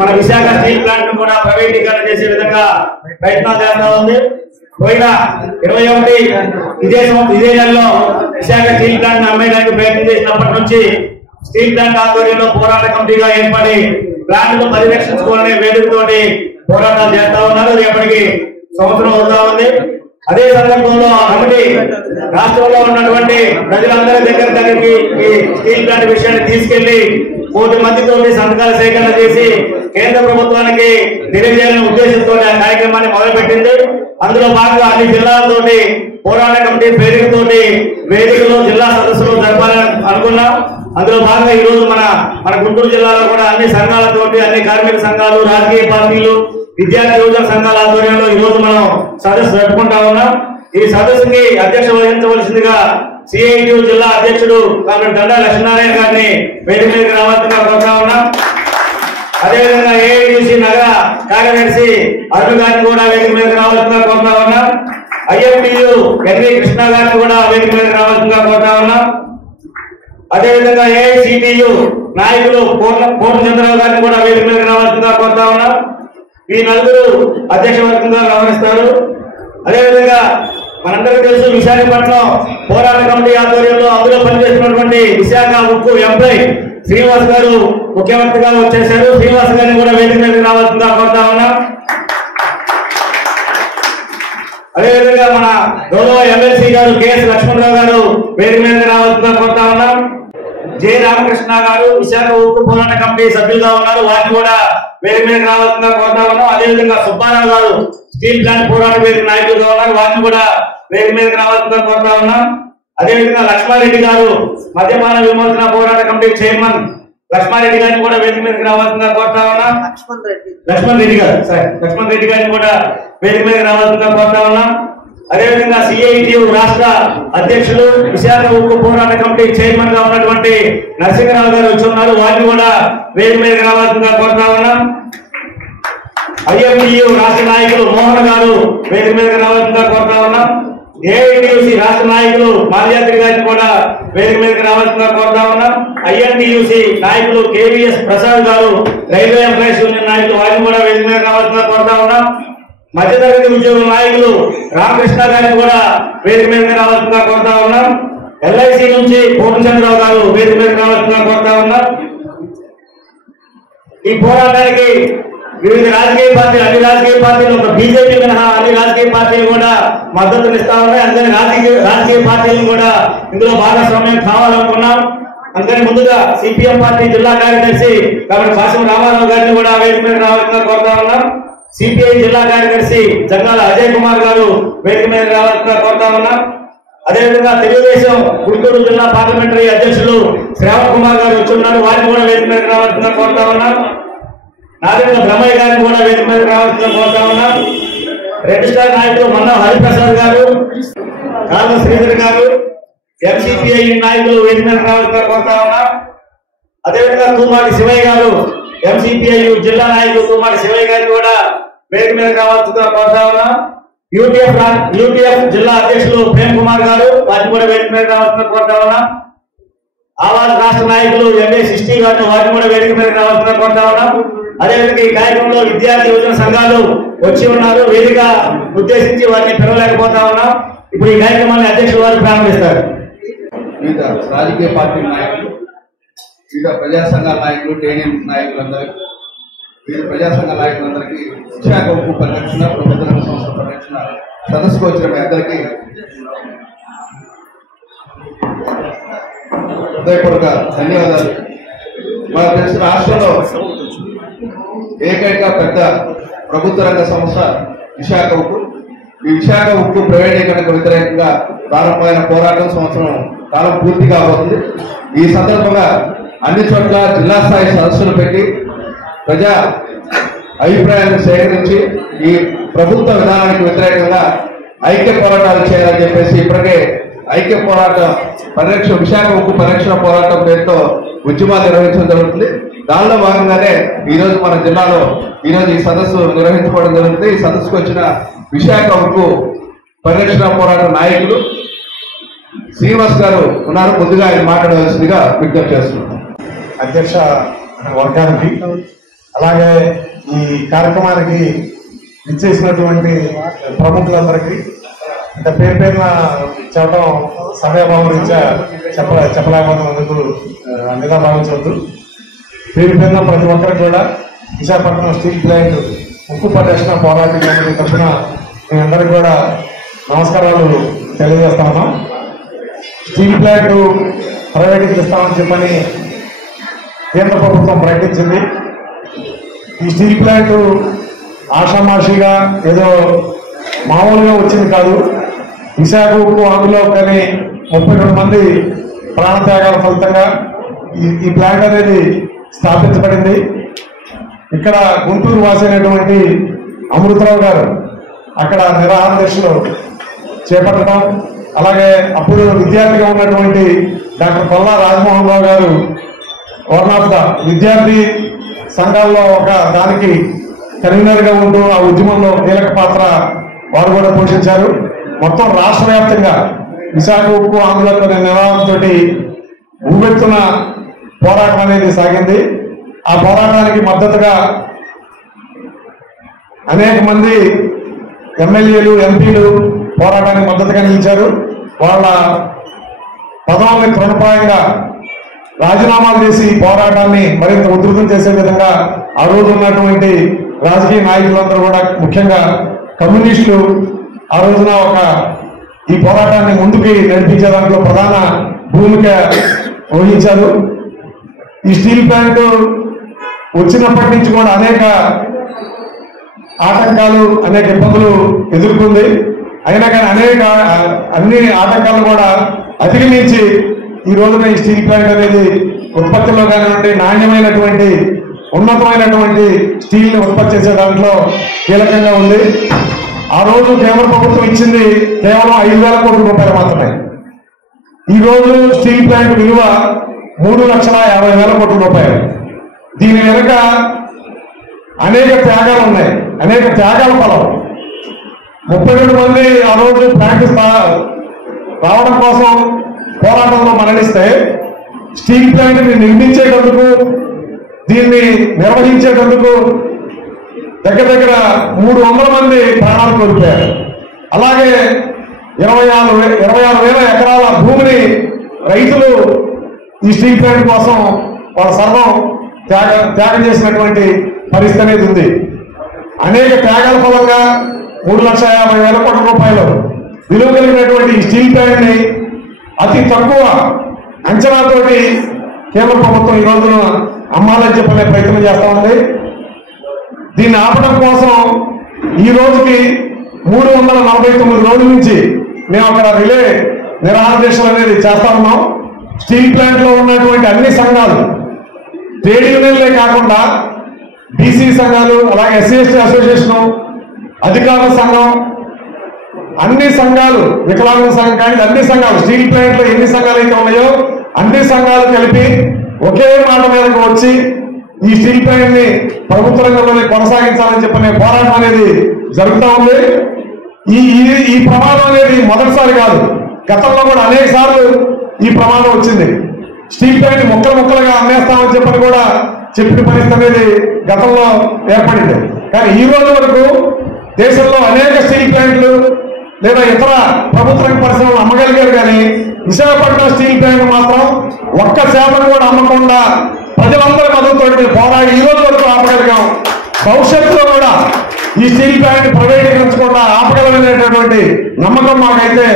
మన Visakha steel plant కూడా ప్రైవేటీకరణ చేసే విధంగా ప్రయత్నాలు చేస్తా ఉంది. పోయిన 21 ఇదే నెలలో విశాఖ స్టీల్ ప్లాంట్ అమ్మేయడానికి ప్రయత్నం చేసినప్పటి నుంచి స్టీల్ ప్లాంట్ ఆధ్వర్యంలో పోరాట కమిటీగా ఏర్పడి ప్లాంట్ పరిరక్షించుకోవాలనే వేదికతోటి పోరాటాలు చేస్తా ఉన్నారు. రేపటికి సంవత్సరం అవుతా ఉంది. అదే సందర్భంలో ఆ కమిటీ రాష్ట్రంలో ఉన్నటువంటి ప్రజలందరి దగ్గరికి ఈ స్టీల్ ప్లాంట్ విషయాన్ని తీసుకెళ్లి 100 మందితో సంతకాల సేకరణ చేసి కేంద్ర ప్రభుత్వానికి తెలియజేయాలనే ఉద్దేశంతో ఆ కార్యక్రమాన్ని మొదలుపెట్టింది. అందులో భాగంగా అన్ని జిల్లాలతోటి పోరాట కమిటీ వేదికలో జిల్లా సదస్సులు జరపాలని అనుకున్నాం. అందులో భాగంగా ఈ రోజు మన గుంటూరు జిల్లాలో కూడా అన్ని సంఘాలతోటి అన్ని కార్మిక సంఘాలు, రాజకీయ పార్టీలు, విద్యార్థి యువజన సంఘాల ఆధ్వర్యంలో ఈ రోజు మనం సదస్సు జరుపుకుంటా ఉన్నాం. ఈ సదస్సుకి అధ్యక్ష వహించవలసిందిగా సిఐటియు జిల్లా అధ్యక్షుడు కాబట్టి దండా లక్ష్మీనారాయణ గారిని వేదిక మీదకి రావాల్సిందిగా కోరుతా ఉన్నాం. అదేవిధంగా ఏఐటిసి నగర కార్యదర్శి అరుణ్ గారిని కూడా వేదిక మీదకి రావాల్సిందిగా కోరుతా ఉన్నాం. ఐఎంటియు ఎన్వి కృష్ణ గారిని కూడా వేదిక మీదకి రావాల్సిందిగా కోరుతా ఉన్నాం. అదేవిధంగా ఏఐసిటియు నాయకులు పూర్ణచంద్రరావు గారిని కూడా వేదిక మీదకి రావాల్సిందిగా కోరుతా ఉన్నాం. ఈ నలుగురు అధ్యక్ష వర్గంగా వ్యవహరిస్తారు. అదేవిధంగా మనందరికీ తెలుసు విశాఖపట్నం పోరాట కమిటీ ఆధ్వర్యంలో అందులో పనిచేస్తున్నటువంటి విశాఖ ఉక్కు ఎంప్లాయ్ శ్రీనివాస్ గారు ముఖ్యమంత్రిగా వచ్చేశారు. శ్రీనివాస్ గారిని కూడా వేదిక మీదకి రావాల్సిందిగా కోరుతా ఉన్నాం. అదేవిధంగా మన గౌరవ ఎమ్మెల్సీ గారు కెఎస్ లక్ష్మణరావు గారు వేదిక మీదకి రావాల్సిందిగా కోరుతా ఉన్నాం. జె రామకృష్ణ గారు విశాఖ ఉక్కు పోరాట కమిటీ సభ్యులుగా ఉన్నారు. వారిని కూడా వేదిక మీదకి రావాల్సిందిగా కోరుతా ఉన్నాం. అదేవిధంగా సుబ్బారావు గారు స్టీల్ ప్లాంట్ పోరాట వేదిక నాయకులుగా ఉన్నారు. వారిని కూడా వేదిక మీదకి రావాల్సిందిగా కోరుతా ఉన్నాం. అదేవిధంగా లక్ష్మారెడ్డి గారు మద్యపాన విమోచన పోరాట కమిటీ చైర్మన్ లక్ష్మారెడ్డి గారిని కూడా వేదిక మీదకి రావాల్సిందిగా కోరుతా ఉన్నాం. లక్ష్మణ్ రెడ్డి గారిని కూడా వేదిక మీదకి రావాల్సిందిగా కోరుతా ఉన్నాం. అదేవిధంగా సిఐటియు రాష్ట్ర అధ్యక్షులు విశాఖ ఉక్కు పోరాట కమిటీ చైర్మన్ గా ఉన్నటువంటి నరసింహరావు గారు వచ్చి ఉన్నారు. వారిని కూడా వేదిక మీదకి రావాల్సిందిగా కోరుతా ఉన్నాం. ఐఎంటియు రాష్ట్ర నాయకులు మోహన్ గారు వేదిక మీదకి రావాల్సిందిగా కోరుతా ఉన్నాం. ఏఐటియుసి రాష్ట్ర నాయకులు మాల్యాద్రి గారిని కూడా వేదిక మీదకి రావాల్సిందిగా కోరుతా ఉన్నాం. ఐఎన్టీయూసి నాయకులు కేవీఎస్ ప్రసాద్ గారు రైల్వే ఎంప్లాయీస్ యూనియన్ నాయకులు వారిని కూడా వేదిక మీదకి రావాల్సిందిగా కోరుతా ఉన్నాం. మధ్యతరగతి ఉద్యోగుల నాయకులు రామకృష్ణ గారిని కూడా వేదిక మీదకి రావాల్సిందిగా కోరుతా ఉన్నాం. ఎల్ఐసి నుంచి పూర్ణచంద్రరావు గారు వేదిక మీదకి రావాల్సిందిగా కోరుతా ఉన్నాం. ఈ పోరాటానికి వివిధ రాజకీయ పార్టీలు అన్ని రాజకీయ పార్టీలు ఒక బీజేపీ మినహా అన్ని రాజకీయ పార్టీలు కూడా మద్దతునిస్తా ఉన్నాయి. అందుకని రాజకీయ పార్టీలు కూడా ఇందులో భాగస్వామ్యం కావాలనుకున్నాం. అందుకని ముందుగా సిపిఎం పార్టీ జిల్లా కార్యదర్శి కాబట్టి భాషం రామారావు గారిని కూడా వేదిక మీద రావాల్సిందిగా కోరుతా ఉన్నాం. సిపిఐ జిల్లా కార్యదర్శి జంగాల అజయ్ కుమార్ గారు వేదిక మీద రావాల్సిందిగా కోరుతా ఉన్నాం. అదేవిధంగా తెలుగుదేశం గుంటూరు జిల్లా పార్లమెంటరీ అధ్యక్షులు శ్రావణ్ కుమార్ గారు వచ్చున్నారు. వారిని కూడా వేదిక మీద రావాల్సిందిగా కోరుతా ఉన్నాం. నారాయణ బ్రహ్మయ్య గారిని కూడా వేదిక మీద రావాల్సిందిగా కోరుతా ఉన్నాం. రెడ్ స్టార్ నాయకులు మన్నా హరిప్రసాద్ గారు, కాళ్ళ శ్రీధర్ గారు, ఎంసీపీఐ నాయకులు వేదిక మీద రావాల్సిందిగా కోరుతా ఉన్నాం. అదేవిధంగా తూమాటి శివయ్య గారు ఎంసీపీఐ జిల్లా నాయకులు తూమాటి శివయ్య గారిని కూడా వేదిక మీద రావాల్సిందిగా కోరుతా ఉన్నాం. యూటీఎఫ్ జిల్లా అధ్యక్షులు ప్రేమ్ కుమార్ గారు వారిని కూడా వేదిక మీద రావాల్సిందిగా కోరుతా ఉన్నాం. ఆవాజ్ రాష్ట్ర నాయకులు ఎంఏ సిస్టీ గారిని వారిని కూడా వేదిక మీద రావాల్సిందిగా కోరుతా ఉన్నాం. అదేవిధంగా ఈ కార్యక్రమంలో విద్యార్థి యువజన సంఘాలు వచ్చి ఉన్నారు. వేదిక ఉద్దేశించి వారిని పిలవలేకపోతా ఉన్నాం. ఇప్పుడు ఈ కార్యక్రమాన్ని అధ్యక్షులు వారు ప్రారంభిస్తారు. వివిధ రాజకీయ పార్టీ నాయకులు, వివిధ ప్రజా సంఘాల నాయకులు, ట్రేడింగ్ నాయకులందరికీ, వివిధ ప్రజా సంఘాల నాయకులందరికీ విశాఖ ఉక్కు పరిరక్షణ, ప్రభుత్వ రంగ సంస్థ పరిరక్షణ సదస్సుకు వచ్చిన మీ అందరికీ హృదయపూర్వక ధన్యవాదాలు. మనకు తెలిసిన రాష్ట్రంలో ఏకైక పెద్ద ప్రభుత్వ రంగ సంస్థ విశాఖ ఉక్కు. ఈ విశాఖ ఉక్కు ప్రైవేటీకరణకు వ్యతిరేకంగా ప్రారంభమైన పోరాటం సంవత్సరం కాలం పూర్తి కాబోతుంది. ఈ సందర్భంగా అన్ని చోట్ల జిల్లా స్థాయి సదస్సులు పెట్టి ప్రజా అభిప్రాయాలను సేకరించి ఈ ప్రభుత్వ విధానానికి వ్యతిరేకంగా ఐక్య పోరాటాలు చేయాలని చెప్పేసి ఇప్పటికే ఐక్య పోరాట పరిరక్షణ, విశాఖ ఉక్కు పరిరక్షణ పోరాటం పేరుతో ఉద్యమాలు నిర్వహించడం జరుగుతుంది. దానిలో భాగంగానే ఈరోజు మన జిల్లాలో ఈరోజు ఈ సదస్సు నిర్వహించుకోవడం జరుగుతుంది. ఈ సదస్సుకు వచ్చిన విశాఖ ఉక్కు పరిరక్షణ పోరాట నాయకులు శ్రీనివాస్ గారు ఉన్నారు. ముందుగా ఆయన మాట్లాడవలసిందిగా విజ్ఞప్తి చేస్తున్నాం. అధ్యక్ష వర్గానికి అలాగే ఈ కార్యక్రమానికి ఇచ్చేసినటువంటి ప్రముఖులందరికీ అంటే పేరు పేరున చెప్పడం సమయభావం రీత్యా చెప్పలేకపోతున్నందుకు నిదా భావించవద్దు. పేరు పేరున ప్రతి ఒక్కరికి కూడా విశాఖపట్నం స్టీల్ ప్లాంట్ ఉక్కు పరిరక్షణ పోరాట కమిటీ తరఫున మీ అందరికీ కూడా నమస్కారాలు తెలియజేస్తా ఉన్నాం. స్టీల్ ప్లాంట్ ప్రైవేటీకరిస్తామని చెప్పని కేంద్ర ప్రభుత్వం ప్రకటించింది. ఈ స్టీల్ ప్లాంట్ ఆషామాషిగా ఏదో మామూలుగా వచ్చింది కాదు. విశాఖ ఉక్కు అందులో కానీ 32 మంది ప్రాణత్యాగాల ఫలితంగా ఈ ప్లాంట్ అనేది స్థాపించబడింది. ఇక్కడ గుంటూరు వాసి అయినటువంటి అమృతరావు గారు అక్కడ నిరాహార దీక్షలు చేపట్టడం, అలాగే అప్పుడు విద్యార్థిగా ఉన్నటువంటి డాక్టర్ కొల్లా రాజమోహన్ రావు గారు వన్ ఆఫ్ ద విద్యార్థి సంఘాల్లో ఒక దానికి కన్వీనర్ గా ఉంటూ ఆ ఉద్యమంలో కీలక పాత్ర వారు కూడా పోషించారు. మొత్తం రాష్ట్ర వ్యాప్తంగా విశాఖ ఉక్కు ఆందోళన నినాదంతో ఊపెత్తున పోరాటం అనేది సాగింది. ఆ పోరాటానికి మద్దతుగా అనేక మంది ఎమ్మెల్యేలు, ఎంపీలు పోరాటానికి మద్దతుగా నిలిచారు. వాళ్ళ పదవుల్ని తృణప్రాయంగా రాజీనామాలు చేసి పోరాటాన్ని మరింత ఉధృతం చేసే విధంగా ఆ రోజు ఉన్నటువంటి రాజకీయ నాయకులందరూ కూడా, ముఖ్యంగా కమ్యూనిస్టులు ఆ రోజున ఈ పోరాటాన్ని ముందుకి నడిపించే దాంట్లో ప్రధాన భూమిక వహించారు. ఈ స్టీల్ ప్లాంట్ వచ్చినప్పటి నుంచి కూడా అనేక ఆటంకాలు, అనేక ఇబ్బందులు ఎదుర్కొంది. అయినా కానీ అన్ని ఆటంకాలను కూడా అధిగమించి ఈ రోజున ఈ స్టీల్ ప్లాంట్ అనేది ఉత్పత్తిలో కానివ్వండి, నాణ్యమైనటువంటి ఉన్నతమైనటువంటి స్టీల్ ని ఉత్పత్తి చేసే దాంట్లో కీలకంగా ఉంది. ఆ రోజు కేంద్ర ప్రభుత్వం ఇచ్చింది కేవలం 5,000 కోట్ల రూపాయలు మాత్రమే. ఈ రోజు స్టీల్ ప్లాంట్ విలువ 3,50,000 కోట్ల రూపాయలు. దీని వెనుక అనేక త్యాగాలు ఉన్నాయి, అనేక త్యాగాల ఫలం. 32 మంది ఆ రోజు ప్లాంట్ రావడం కోసం పోరాటంలో మరణిస్తే స్టీల్ ప్లాంట్ ని నిర్మించేటందుకు, దీన్ని నిర్వహించేటందుకు దగ్గర 300 మంది ప్రాణాలు కోల్పోయారు. అలాగే 26,000 ఎకరాల భూమిని రైతులు ఈ స్టీల్ ప్లాంట్ కోసం వాళ్ళ సర్వం త్యాగం చేసినటువంటి పరిస్థితి అనేది ఉంది. అనేక త్యాగాల ఫలంగా 3,50,000 కోట్ల రూపాయలు విలువ కలిగినటువంటి ఈ స్టీల్ ప్లాంట్ ని అతి తక్కువ అంచనాతోటి కేంద్ర ప్రభుత్వం ఈ రోజున అమ్మాలని చెప్పనే ప్రయత్నం చేస్తా ఉంది. దీన్ని ఆపడం కోసం ఈ రోజుకి 349 రోజుల నుంచి మేము అక్కడ రిలే నిరాహార దీక్షలు అనేది చేస్తా ఉన్నాం. స్టీల్ ప్లాంట్ లో ఉన్నటువంటి అన్ని సంఘాలు, ట్రేడ్ యూనియన్లే కాకుండా బీసీ సంఘాలు, అలాగే ఎస్సీ/ఎస్టీ అసోసియేషన్, అధికారుల సంఘం, అన్ని సంఘాలు, వికలాంగుల సంఘం కానీ అన్ని సంఘాలు, స్టీల్ ప్లాంట్ లో ఎన్ని సంఘాలు అయితే ఉన్నాయో అన్ని సంఘాలు కలిపి ఒకే మాట మీదకి వచ్చి ఈ స్టీల్ ప్లాంట్ ని ప్రభుత్వ రంగంలోనే కొనసాగించాలని చెప్పిన పోరాటం అనేది జరుగుతూ ఉంది. ఈ ప్రమాదం అనేది మొదటిసారి కాదు, గతంలో కూడా అనేక సార్లు ఈ ప్రమాదం వచ్చింది. స్టీల్ ప్లాంట్ ముక్కలుగా అమ్మేస్తామని చెప్పని కూడా చెప్పిన పరిస్థితి అనేది గతంలో ఏర్పడింది. కానీ ఈ రోజు వరకు దేశంలో అనేక స్టీల్ ప్లాంట్లు లేదా ఇతర ప్రభుత్వ రంగ పరిశ్రమలు అమ్మగలిగారు. కానీ విశాఖపట్నం స్టీల్ ప్లాంట్ మాత్రం ఒక్క శాతం కూడా అమ్మకుండా ప్రజలందరి మద్దతుతో పోరాడి ఈ రోజు వరకు ఆపగలిగాం. భవిష్యత్తులో కూడా ఈ స్టీల్ ప్లాంట్ ప్రైవేటీకరించకుండా ఆపగలనేటటువంటి నమ్మకం మాకైతే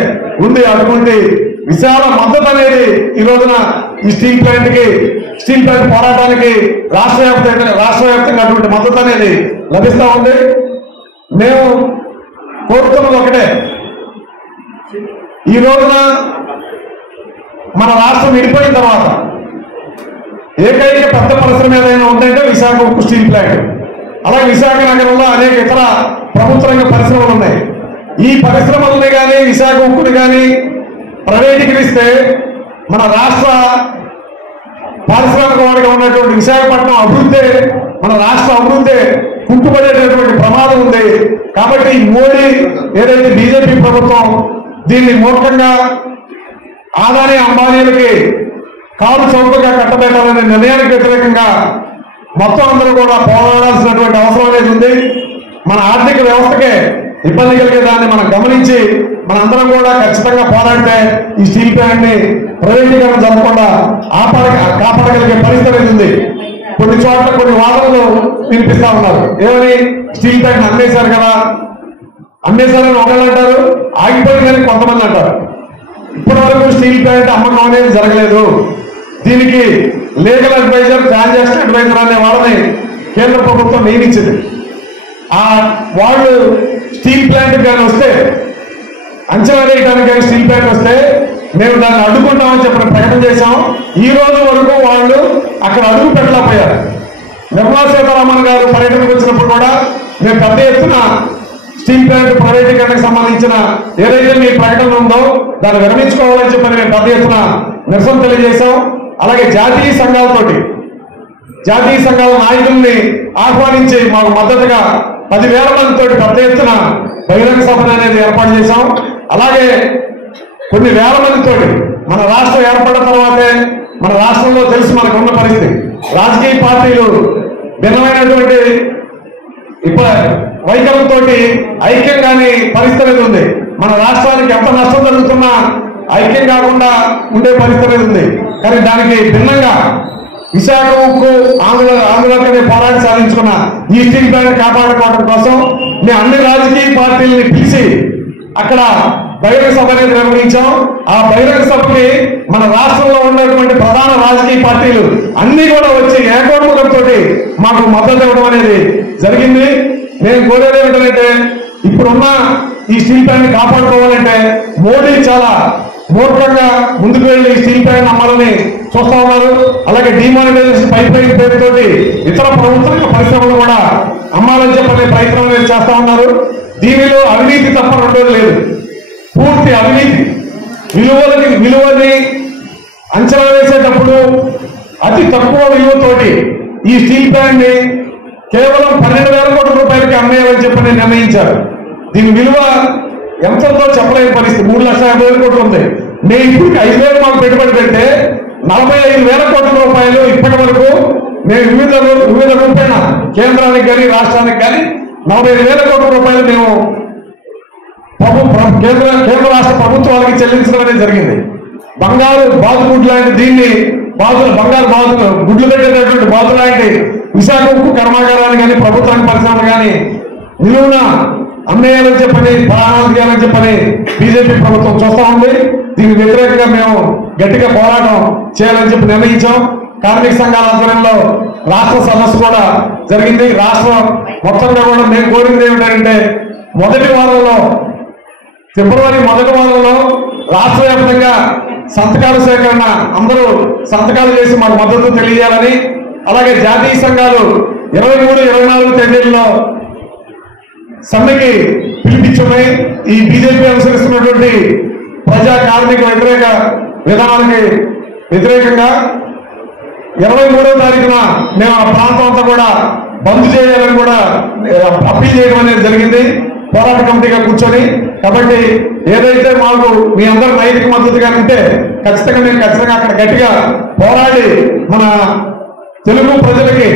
ఉంది. అటువంటి విశాల మద్దతు అనేది ఈ రోజున ఈ స్టీల్ ప్లాంట్ పోరాటానికి రాష్ట్ర వ్యాప్తంగా అటువంటి మద్దతు అనేది లభిస్తా ఉంది. మేము కోరుతున్నది ఒకటే, ఈ రోజున మన రాష్ట్రం విడిపోయిన తర్వాత ఏకైక పెద్ద పరిశ్రమ ఏదైనా ఉందంటే విశాఖ ఉక్కు స్టీల్ ప్లాంట్. అలాగే విశాఖ నగరంలో అనేక ఇతర ప్రభుత్వ రంగ పరిశ్రమలు ఉన్నాయి. ఈ పరిశ్రమలని కానీ విశాఖ ఉక్కుని కానీ ప్రైవేటీకరిస్తే మన రాష్ట్ర పారిశ్రామిక వాడిగా ఉన్నటువంటి విశాఖపట్నం అభివృద్ధి, మన రాష్ట్ర అభివృద్ధి కుంటుపడేటటువంటి ప్రమాదం ఉంది. కాబట్టి మోడీ ఏదైతే బీజేపీ ప్రభుత్వం దీన్ని మూర్ఖంగా అదానీ అంబానీలకి కాలు చౌకగా కట్టబెట్టాలనే నిర్ణయానికి వ్యతిరేకంగా మొత్తం అందరూ కూడా పోరాడాల్సినటువంటి అవసరం అనేది ఉంది. మన ఆర్థిక వ్యవస్థకే ఇబ్బంది కలిగేదాన్ని మనం గమనించి మనందరం కూడా ఖచ్చితంగా పోరాడితే ఈ స్టీల్ ప్లాంట్ ని ప్రైవేటీకరణ జరగకుండా కాపాడగలిగే పరిస్థితి ఉంది. కొన్ని చోట్ల కొన్ని వాదనలు వినిపిస్తా ఉన్నారు. ఏమని స్టీల్ ప్లాంట్ అమ్మేశారు కదా, అమ్మేశారని ఒకళ్ళు అంటారు, ఆగిపోయిందని కొంతమంది అంటారు. ఇప్పటి వరకు స్టీల్ ప్లాంట్ అమ్మకం అనేది జరగలేదు. దీనికి లీగల్ అడ్వైజర్, ట్రాన్సాక్షన్ అడ్వైజర్ అనే వాళ్ళని కేంద్ర ప్రభుత్వం నియమించింది. వాళ్ళు స్టీల్ ప్లాంట్ కానీ వస్తే, అంచనా వేయడానికి కానీ స్టీల్ ప్లాంట్ వస్తే మేము దాన్ని అడ్డుకుంటామని చెప్పిన ప్రకటన చేశాం. ఈ రోజు వరకు వాళ్ళు అక్కడ అడుగు పెట్టలేకపోయారు. నిర్మలా సీతారామన్ గారు పర్యటనకు వచ్చినప్పుడు కూడా మేము పెద్ద ఎత్తున స్టీల్ ప్లాంట్ ప్రైవేటీకరణకు సంబంధించిన ఏదైతే మీ ప్రకటన ఉందో దాన్ని విరమించుకోవాలని చెప్పని మేము పెద్ద ఎత్తున నిరసన తెలియజేశాం. అలాగే జాతీయ సంఘాల నాయకుల్ని ఆహ్వానించి మాకు మద్దతుగా 10,000 మందితో పెద్ద ఎత్తున బహిరంగ సభ అనేది ఏర్పాటు చేశాం. అలాగే కొన్ని వేల మందితో మన రాష్ట్రం ఏర్పడిన తర్వాతే మన రాష్ట్రంలో తెలిసి మనకు ఉన్న పరిస్థితి, రాజకీయ పార్టీలు భిన్నమైనటువంటి వైఖరితో ఐక్యం కాని పరిస్థితి ఉంది. మన రాష్ట్రానికి ఎంత నష్టం జరుగుతున్నా ఐక్యం కాకుండా ఉండే పరిస్థితి ఉంది. కానీ దానికి భిన్నంగా విశాఖ ఉక్కు ఆంధ్రలోనే పోరాటం సాధించుకున్న ఈ స్టీల్ ప్లాంట్ కాపాడుకోవడం కోసం మేము అన్ని రాజకీయ పార్టీలని పిలిచి అక్కడ బహిరంగ సభ అనేది నిర్వహించాం. ఆ బహిరంగ సభకి మన రాష్ట్రంలో ఉన్నటువంటి ప్రధాన రాజకీయ పార్టీలు అన్ని కూడా వచ్చి ఏకోన్ముఖంతో మాకు మద్దతు ఇవ్వడం అనేది జరిగింది. నేను కోరేది ఏమిటంటే ఇప్పుడున్న ఈ స్టీల్ ప్లాంట్ ని కాపాడుకోవాలంటే మోడీ చాలా మూర్ఖంగా ముందుకు వెళ్లి స్టీల్ ప్లాంట్ అమ్మాలని చూస్తా ఉన్నారు. అలాగే డిమానిటైజేషన్ పైప్ లైన్ పేరుతోటి ఇతర ప్రభుత్వ పరిశ్రమలు కూడా అమ్మాలని చెప్పనే ప్రయత్నం అనేది చేస్తా ఉన్నారు. దీనిలో అవినీతి తప్ప రెండోది లేదు. పూర్తి అవినీతి. విలువని అంచనా వేసేటప్పుడు అతి తక్కువ విలువతోటి ఈ స్టీల్ ప్లాంట్ ని కేవలం 12,000 కోట్ల రూపాయలకి అమ్మేయాలని చెప్పని నిర్ణయించారు. దీని విలువ ఎంతో చెప్పలేని పరిస్థితి. 3,50,000 కోట్లు ఉంది. మేము ఇప్పుడు 5,000 మాకు పెట్టుబడి పెడితే 45,000 కోట్ల రూపాయలు ఇప్పటి వరకు మేము వివిధ రూపాయన కేంద్రానికి కానీ రాష్ట్రానికి కానీ 45,000 కోట్ల రూపాయలు మేము కేంద్ర రాష్ట్ర ప్రభుత్వాలకి చెల్లించడం అనేది జరిగింది. బంగారు బాతుగుడ్లు లాంటి దీన్ని బంగారు గుడ్లు పెట్టేటటువంటి బాతు లాంటి విశాఖ ఉక్కు కర్మాగారాన్ని కానీ ప్రభుత్వానికి పరిశ్రమలు కానీ నిలువున అమ్మేయాలని చెప్పని ప్రాణాలు తీయాలని చెప్పని బీజేపీ ప్రభుత్వం చూస్తా ఉంది. దీనికి వ్యతిరేకంగా మేము గట్టిగా పోరాటం చేయాలని చెప్పి నిర్ణయించాం. కార్మిక సంఘాల ఆధ్వర్యంలో రాష్ట్ర సదస్సు కూడా జరిగింది. రాష్ట్రం మొత్తంగా కూడా మేము కోరింది ఏమిటంటే ఫిబ్రవరి మొదటి వారంలో రాష్ట్ర వ్యాప్తంగా సంతకాల సేకరణ అందరూ సంతకాలు చేసి మాకు మద్దతు తెలియజేయాలని, అలాగే జాతీయ సంఘాలు 23, 24 తేదీల్లో సమ్మెకి పిలిపించున్నాయి. ఈ బీజేపీ అనుసరిస్తున్నటువంటి ప్రజా కార్మిక వ్యతిరేక విధానానికి వ్యతిరేకంగా 23వ తారీఖున మేము ఆ ప్రాంతం అంతా కూడా బంద్ చేయాలని కూడా అప్పీల్ చేయడం అనేది జరిగింది పోరాట కమిటీగా కూర్చొని. కాబట్టి ఏదైతే మాకు మీ అందరూ నైతిక మద్దతుగా ఉంటే ఖచ్చితంగా అక్కడ గట్టిగా పోరాడి మన తెలుగు ప్రజలకి,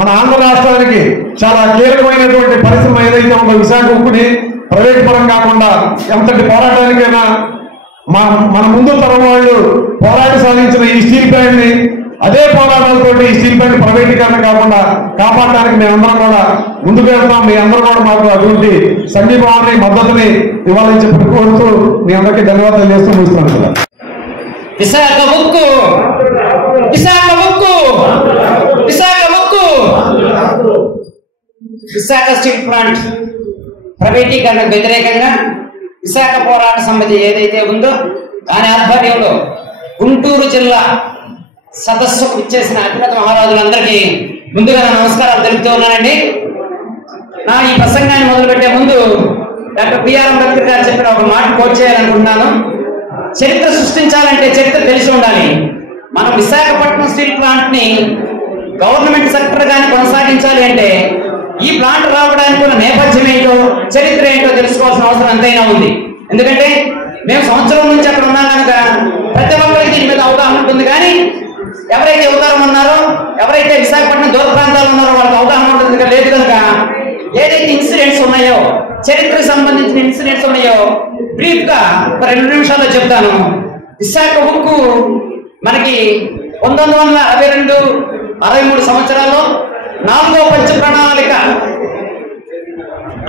మన ఆంధ్ర రాష్ట్రానికి చాలా కీలకమైనటువంటి పరిశ్రమ ఏదైతే ఉందో విశాఖ ఉక్కుని ప్రైవేట్ పరం కాకుండా ఎంతటి పోరాటానికైనా మన ముందు తరం వాళ్ళు పోరాటి సాధించిన ఈ స్టీల్ ప్లాంట్ ని అదే పోరాటాలతో ఈ స్టీల్ ప్లాంట్ ప్రైవేటీకరణ కాకుండా కాపాడడానికి మేమందరం కూడా ముందుకు వెళ్తాం. మీ అందరూ కూడా మాకు అటువంటి సంఘీభావాన్ని మద్దతుని ఇవ్వాలని చెప్పి కోరుతూ మీ అందరికీ ధన్యవాదాలు చేస్తూ ముగిస్తున్నాను కదా. విశాఖ ఉక్కు, విశాఖ ఉక్కు, విశాఖ ఉక్కు. విశాఖ స్టీల్ ప్లాంట్ ప్రైవేటీకరణకు వ్యతిరేకంగా విశాఖ పోరాట సమితి ఏదైతే ఉందో దాని ఆధ్వర్యంలో గుంటూరు జిల్లా సదస్సుకు ఇచ్చేసిన అధినేత మహారాజులందరికీ ముందుగా నమస్కారాలు తెలుపుతూ ఉన్నానండి. నా ఈ ప్రసంగాన్ని మొదలుపెట్టే ముందు డాక్టర్ బిఆర్ అంబేద్కర్ గారు చెప్పిన ఒక మాట కోట్ చేయాలనుకుంటున్నాను. చరిత్ర సృష్టించాలంటే చరిత్ర తెలిసి ఉండాలి. మనం విశాఖపట్నం స్టీల్ ప్లాంట్ ని గవర్నమెంట్ సెక్టర్ గాని కొనసాగించాలి అంటే ఈ ప్లాంట్ రావడానికి ఉన్న నేపథ్యం ఏంటో, చరిత్ర ఏంటో తెలుసుకోవాల్సిన అవసరం ఎంతైనా ఉంది. ఎందుకంటే మేము సంవత్సరం నుంచి అక్కడ ఉన్నాం కనుక ప్రతి ఒక్కరికి దీని మీద అవగాహన ఉంటుంది. కానీ ఎవరైతే యువతరం ఉన్నారో, ఎవరైతే విశాఖపట్నం దూర ప్రాంతాల్లో ఉన్నారో వాళ్ళకి అవగాహన ఉంటుంది లేదు కనుక ఏదైతే ఇన్సిడెంట్స్ ఉన్నాయో చరిత్రకు సంబంధించిన ఇన్సిడెంట్స్ ఉన్నాయో బ్రీఫ్ గా 2 నిమిషాల్లో చెప్తాను. విశాఖ ఉక్కు మనకి 1962-63 సంవత్సరాల్లో 4వ పంచ ప్రణాళిక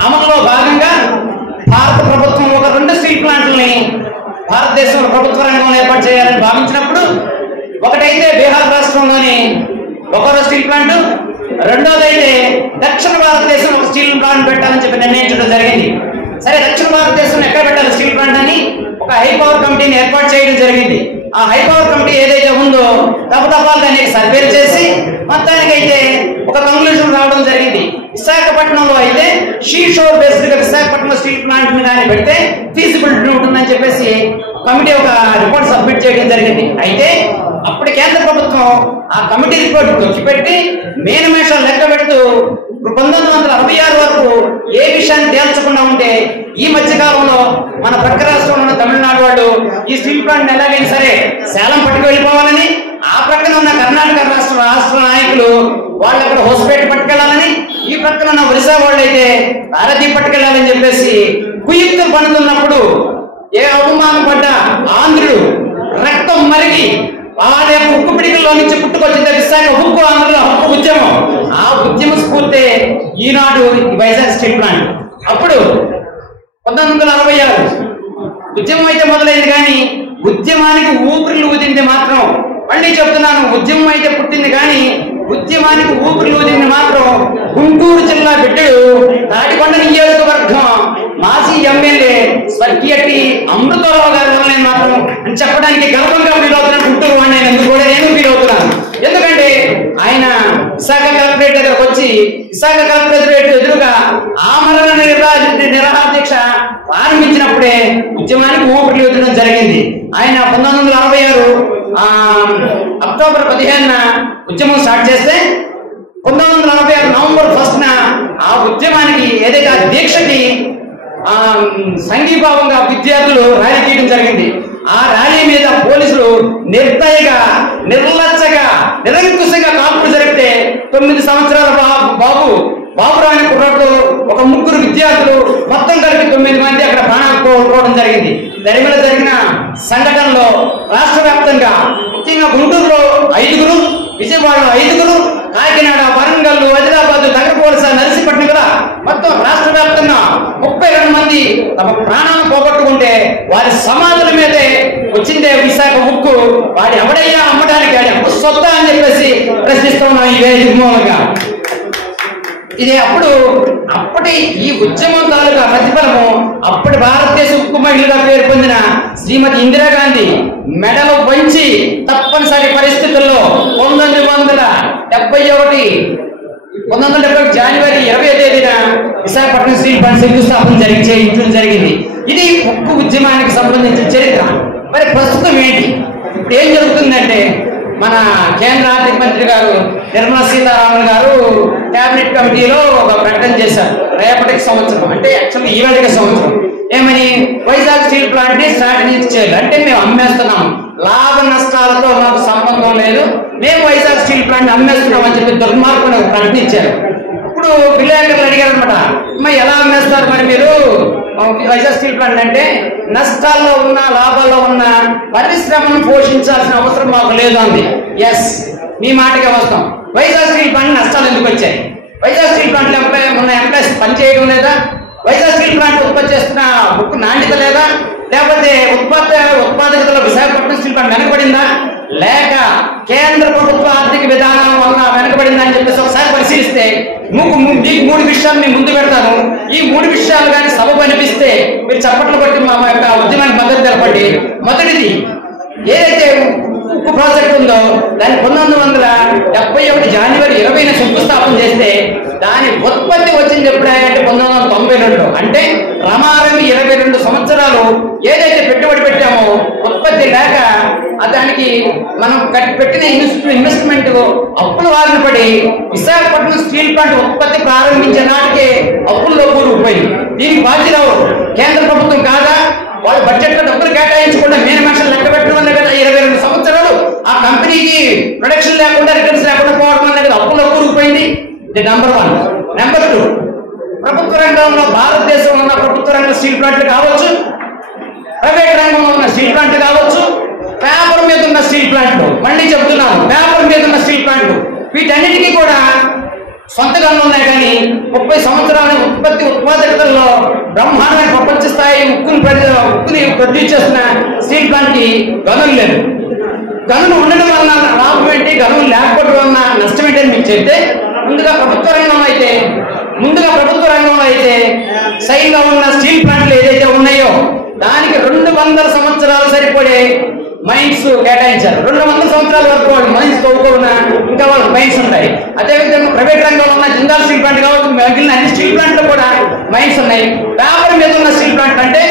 అమలులో భాగంగా భారత ప్రభుత్వం ఒక 2 స్టీల్ ప్లాంట్లని భారతదేశంలో ప్రభుత్వ రంగంలో ఏర్పాటు చేయాలని భావించినప్పుడు ఒకటైతే బీహార్ రాష్ట్రంలోని బొకారో స్టీల్ ప్లాంట్, రెండోదైతే దక్షిణ భారతదేశంలో ఒక స్టీల్ ప్లాంట్ పెట్టాలని చెప్పి నిర్ణయించడం జరిగింది. సరే, దక్షిణ భారతదేశంలో ఎక్కడ పెట్టాలి స్టీల్ ప్లాంట్ అని ఒక హై పవర్ కమిటీని ఏర్పాటు చేయడం జరిగింది. ఆ హై పవర్ కమిటీ ఏదైతే ఉందో తప్పతపాలుగా అనేక సర్వేలు చేసి మొత్తానికైతే ఒక కంక్లూజన్ రావడం జరిగింది. విశాఖపట్నంలో అయితే షీ షోర్ బేస్డ్ గా విశాఖపట్నంలో స్టీల్ ప్లాంట్ కానీ పెడితే ఫీజిబిలిటీ ఉంటుందని చెప్పేసి కమిటీ ఒక రిపోర్ట్ సబ్మిట్ చేయడం జరిగింది. అయితే అప్పుడు కేంద్ర ప్రభుత్వం ఆ కమిటీ రిపోర్ట్ తొక్కిపెట్టి మేనమేషాలు లెక్క పెడుతూ 1966 వరకు ఏ విషయాన్ని తేల్చకుండా ఉంటే ఈ మధ్య కాలంలో మన పక్క రాష్ట్రంలో ఉన్న తమిళనాడు వాళ్ళు ఈ స్టీల్ ప్లాంట్ ఎలాగైనా సరే సేలం పట్టుకు వెళ్ళిపోవాలని, ఆ ప్రక్కన ఉన్న కర్ణాటక రాష్ట్ర నాయకులు వాళ్ళు అక్కడ హోస్పేట పట్టుకెళ్లాలని, ఈ ప్రక్కన ఉన్న ఒరిస్సా వాళ్ళు అయితే పారదీప్ పట్టుకెళ్లాలని చెప్పేసి కుయుక్తులు పనుతున్నప్పుడు ఏ అవమానం పడ్డ ఆంధ్రుడు రక్తం మరిగి వాళ్ళ యొక్క ఉక్కు పిడికల్లో నుంచి పుట్టుకొచ్చింది విశాఖ ఉక్కు ఆంధ్రుల హక్కు ఉద్యమం. ఆ ఉద్యమ స్ఫూర్తి ఈనాడు వైజాగ్ స్టీల్ ప్లాంట్. అప్పుడు 1966 ఉద్యమం అయితే మొదలైంది, కానీ ఉద్యమానికి ఊపిరిలు ఊదింది మాత్రం, మళ్ళీ చెప్తున్నాను, ఉద్యమం అయితే పుట్టింది కానీ ఉద్యమానికి ఊపిరిలు ఊదింది మాత్రం గుంటూరు జిల్లా బిడ్డడు తాటికొండ నియోజకవర్గం మాజీ ఎమ్మెల్యే స్వర్గీయ టి అమృతరావు గారి వల్ల మాత్రం అని చెప్పడానికి గర్వంగా ఫీల్ అవుతున్నాను. గుంటూరు వాడిని ఎందుకు కూడా నేను ఫీల్ అవుతున్నాను. ఎందుకంటే ఆయన విశాఖ కలెక్టరేట్ దగ్గరకు వచ్చి విశాఖ కలెక్టరేట్ ఎదురుగా ఆమరణ నిరాహార దీక్ష ప్రారంభించినప్పుడే ఉద్యమానికి ఊపిరి ఊదడం జరిగింది. ఆయన 1966 అక్టోబర్ 15న ఉద్యమం స్టార్ట్ చేస్తే 1946 నవంబర్ 1న ఆ ఉద్యమానికి ఏదైతే ఆ దీక్షకి సంఘీభావంగా విద్యార్థులు ర్యాలీ తీయడం జరిగింది. ఆ ర్యాలీ మీద పోలీసులు నిర్దయగా, నిర్లజ్జగా, నిరంకుశంగా కాల్పులు జరిపితే 9 సంవత్సరాల బాబురాని కుర్రాడు ఒక 3 విద్యార్థులు మొత్తం కలిపి 9 మంది అక్కడ ప్రాణాలు కోల్పోవడం జరిగింది. దరిమిలో జరిగిన సంఘటనలో రాష్ట్ర వ్యాప్తంగా ముఖ్యంగా గుంటూరులో 5, విజయవాడలో 5, కాకినాడ, వరంగల్, హైదరాబాద్, నగరపోలస, నర్సీపట్నం కూడా మొత్తం రాష్ట్ర వ్యాప్తంగా 32 మంది తమ ప్రాణాలను పోగొట్టుకుంటే వారి సమాధుల మీదే వచ్చిందే విశాఖ ఉక్కు. వాడి ఎవడయ్యా అమ్మడానికి సొత్తా అని చెప్పేసి ప్రశ్నిస్తున్నాం ఈ వేదిక మూలంగా. ఇది అప్పటి ఈ ఉద్యమం తాలూకా ప్రతిఫలము అప్పటి భారతదేశ ఉక్కు మహిళగా పేరు పొందిన శ్రీమతి ఇందిరాగాంధీ మెడలు వంచి తప్పనిసరి పరిస్థితుల్లో 1971 జనవరి 20వ తేదీన విశాఖపట్నం స్టీల్ ప్లాంట్ శంకుస్థాపన చేయించడం జరిగింది. ఇది ఉక్కు ఉద్యమానికి సంబంధించిన చరిత్ర. మరి ప్రస్తుతం ఏంటి, ఇప్పుడు ఏం జరుగుతుందంటే మన కేంద్ర ఆర్థిక మంత్రి గారు నిర్మలా సీతారామన్ గారు కేబినెట్ కమిటీలో ఒక ప్రకటన చేశారు. రేపటికి సంవత్సరం అంటే యాక్చువల్గా ఈవేళకి సంవత్సరం ఏమని, వైజాగ్ స్టీల్ ప్లాంట్ ని స్ట్రాటజీ చేయాలి. అంటే మేము అమ్మేస్తున్నాం, లాభ నష్టాలతో మాకు సంబంధం లేదు, మేము వైజాగ్ స్టీల్ ప్లాంట్ అమ్మేస్తున్నాం అని చెప్పి దుర్మార్గం ప్రకటన ఇచ్చారు. ఇప్పుడు విలేకరులు అడిగారు అనమాట, మరి ఎలా అమ్మేస్తారు మరి మీరు వైజాగ్ స్టీల్ ప్లాంట్ అంటే, నష్టాల్లో ఉన్న లాభాల్లో ఉన్న పరిశ్రమను పోషించాల్సిన అవసరం మాకు లేదు అంది. ఎస్, మీ మాటగా వస్తాం. వైజాగ్ స్టీల్ ప్లాంట్ నష్టాలు ఎందుకు వచ్చాయి? వైజాగ్ స్టీల్ ప్లాంట్ ఉన్న ఎంప్లాయీస్ పనిచేయడం లేదా? వైజాగ్ స్టీల్ ప్లాంట్ ఉత్పత్తి చేస్తున్న ఉక్కు నాణ్యత లేదా? లేకపోతే ఉత్పాదకతలో విశాఖపట్నం స్టీల్ ప్లాంట్ వెనకబడిందా? లేక కేంద్ర ప్రభుత్వ ఆర్థిక విధానం వల్ల వెనకబడిందా అని చెప్పేసి ఒకసారి పరిశీలిస్తే మీకు 3 విషయాలు నేను ముందు పెడతాను. ఈ 3 విషయాలు కానీ సబబు అనిపిస్తే మీరు చప్పట్లు కొట్టి మా యొక్క ఉద్యమానికి మద్దతు తెలపండి. మొదటిది, ఏదైతే ఉక్కు ప్రాజెక్ట్ ఉందో దాన్ని 1971 జనవరి 20న శంకుస్థాపన చేస్తే దాని ఉత్పత్తి వచ్చింది ఎప్పుడంటే 1992. అంటే రమారమి 22 సంవత్సరాలు ఏదైతే పెట్టుబడి పెట్టామో ఉత్పత్తి లేక దానికి మనం పెట్టిన ఇన్వెస్ట్మెంట్ అప్పుల బారిన పడి విశాఖపట్నం స్టీల్ ప్లాంట్ ఉత్పత్తి ప్రారంభించే నాటికే అప్పుల్లో కూరుకుపోయింది. దీనికి బాధ్యత కేంద్ర ప్రభుత్వం కాదా? వాళ్ళ బడ్జెట్ లో డబ్బులు కేటాయించకుండా మెయిన్ మనుషులు లెక్క పెట్టడం వల్ల కదా 22 సంవత్సరాలు ఆ కంపెనీకి ప్రొడక్షన్ లేకుండా రిటర్న్స్ లేకుండా పోవడం వల్ల కదా అప్పులో కూరుకుపోయింది. ఇది నెంబర్ 1. నెంబర్ 2, ప్రభుత్వ రంగంలో భారతదేశంలో ఉన్న ప్రభుత్వ రంగ స్టీల్ ప్లాంట్లు కావచ్చు, ప్రైవేట్ రంగంలో ఉన్న స్టీల్ ప్లాంట్లు కావచ్చు, పేపర్ మీద ఉన్న స్టీల్ ప్లాంట్లు, మళ్ళీ చెప్తున్నాను పేపర్ మీద ఉన్న స్టీల్ ప్లాంట్లు, వీటన్నిటికీ కూడా సొంత గనులు ఉన్నాయి. కానీ 30 సంవత్సరాల ఉత్పాదకతల్లో బ్రహ్మాండమైన ప్రపంచ స్థాయి ఉక్కుని ప్రొడ్యూస్ చేస్తున్న స్టీల్ ప్లాంట్ కి గనులు లేదు. గనులు ఉండడం వల్ల లాభం ఏంటి, గనులు లేకపోవడం వల్ల నష్టం ఏంటి అని మీకు చెప్తే, ముందుగా ప్రభుత్వ రంగంలో అయితే సైన్లో ఉన్న స్టీల్ ప్లాంట్లు ఏదైతే ఉన్నాయో దానికి 200 సంవత్సరాలు సరిపడే మైన్స్ కేటాయించారు. 200 సంవత్సరాల వరకు వాళ్ళు మైన్స్ తవ్వుకున్న ఇంకా వాళ్ళకి మైన్స్ ఉంటాయి. అదేవిధంగా ప్రైవేట్ రంగంలో ఉన్న జిందాల్ స్టీల్ ప్లాంట్ కావచ్చు, మిగిలిన అన్ని స్టీల్ ప్లాంట్లు కూడా మైన్స్ ఉన్నాయి. పేపర్ మీద ఉన్న స్టీల్ ప్లాంట్ అంటే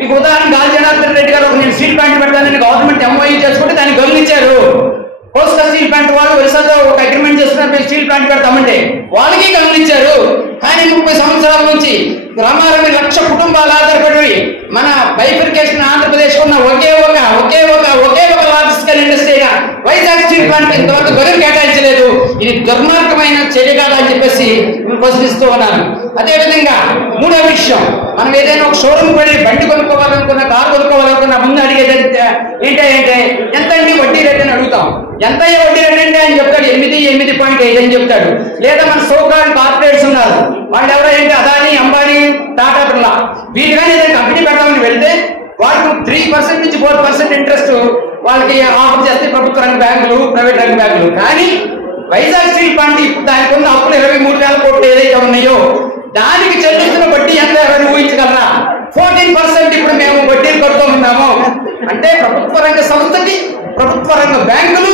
మీకు ఉదాహరణ గాలి జనార్దన్ రెడ్డి గారు నేను స్టీల్ ప్లాంట్ పెట్టాలని గవర్నమెంట్ ఎంఓయూ చేసుకుంటే దాన్ని గమనించారు. కోస్తా స్టీల్ ప్లాంట్ వాళ్ళు ఒరిస్సాతో ఒక అగ్రిమెంట్ చేస్తున్నారు, స్టీల్ ప్లాంట్ పెడతామంటే వాళ్ళకి గమనించారు. కానీ 30 సంవత్సరాల నుంచి గ్రామాల 1,00,000 కుటుంబాలు ఆధారపడి మన బైఫర్కేషన్ ఆంధ్రప్రదేశ్ ఉన్న ఒకే ఒక లార్జ్ స్కేల్ ఇండస్ట్రీగా వైజాగ్ స్టీల్ ప్లాంట్ ఇంతవరకు గనులు కేటాయించలేదు. ఇది దుర్మార్గమైన చర్య కాదా అని చెప్పేసి ప్రశ్నిస్తూ ఉన్నాను. అదేవిధంగా 3వ విషయం, మనం ఏదైనా ఒక షోరూమ్ పడి బండి కొనుక్కోవాలనుకున్నా, కారు కొనుక్కోవాలనుకున్నా ముందు అడిగేది ఏంటంటే ఎంత అండి వడ్డీ రేట్ అని అడుగుతాం. ఎంత వడ్డీ రేట్ అంటే అని చెప్తాడు 8.8 అని చెప్తాడు. లేదా మన సోకాల్ కార్పొరేట్స్ ఉన్నారు, వాళ్ళు ఎవరైతే అదానీ, అంబానీ, టాటా బిర్లా వీటిగానే ఏదైనా కంపెనీ పెడతామని వెళ్తే వాళ్ళకి 3% నుంచి 4% ఇంట్రెస్ట్ వాళ్ళకి ఆఫర్ చేస్తే ప్రభుత్వ రంగ బ్యాంకులు, ప్రైవేట్ రంగ బ్యాంకులు. కానీ వైజాగ్ స్టీల్ ప్లాంట్ ఇప్పుడు దానికి ఉన్న అప్పులు 23,000 కోట్లు ఏదైతే ఉన్నాయో దానికి చెల్లిస్తున్న వడ్డీ ఎంత ఎవరైనా ఊహించగలరా? 14% ఇప్పుడు మేము వడ్డీలు కడుతూ ఉన్నాము. అంటే ప్రభుత్వ రంగ సంస్థకి ప్రభుత్వ రంగ బ్యాంకులు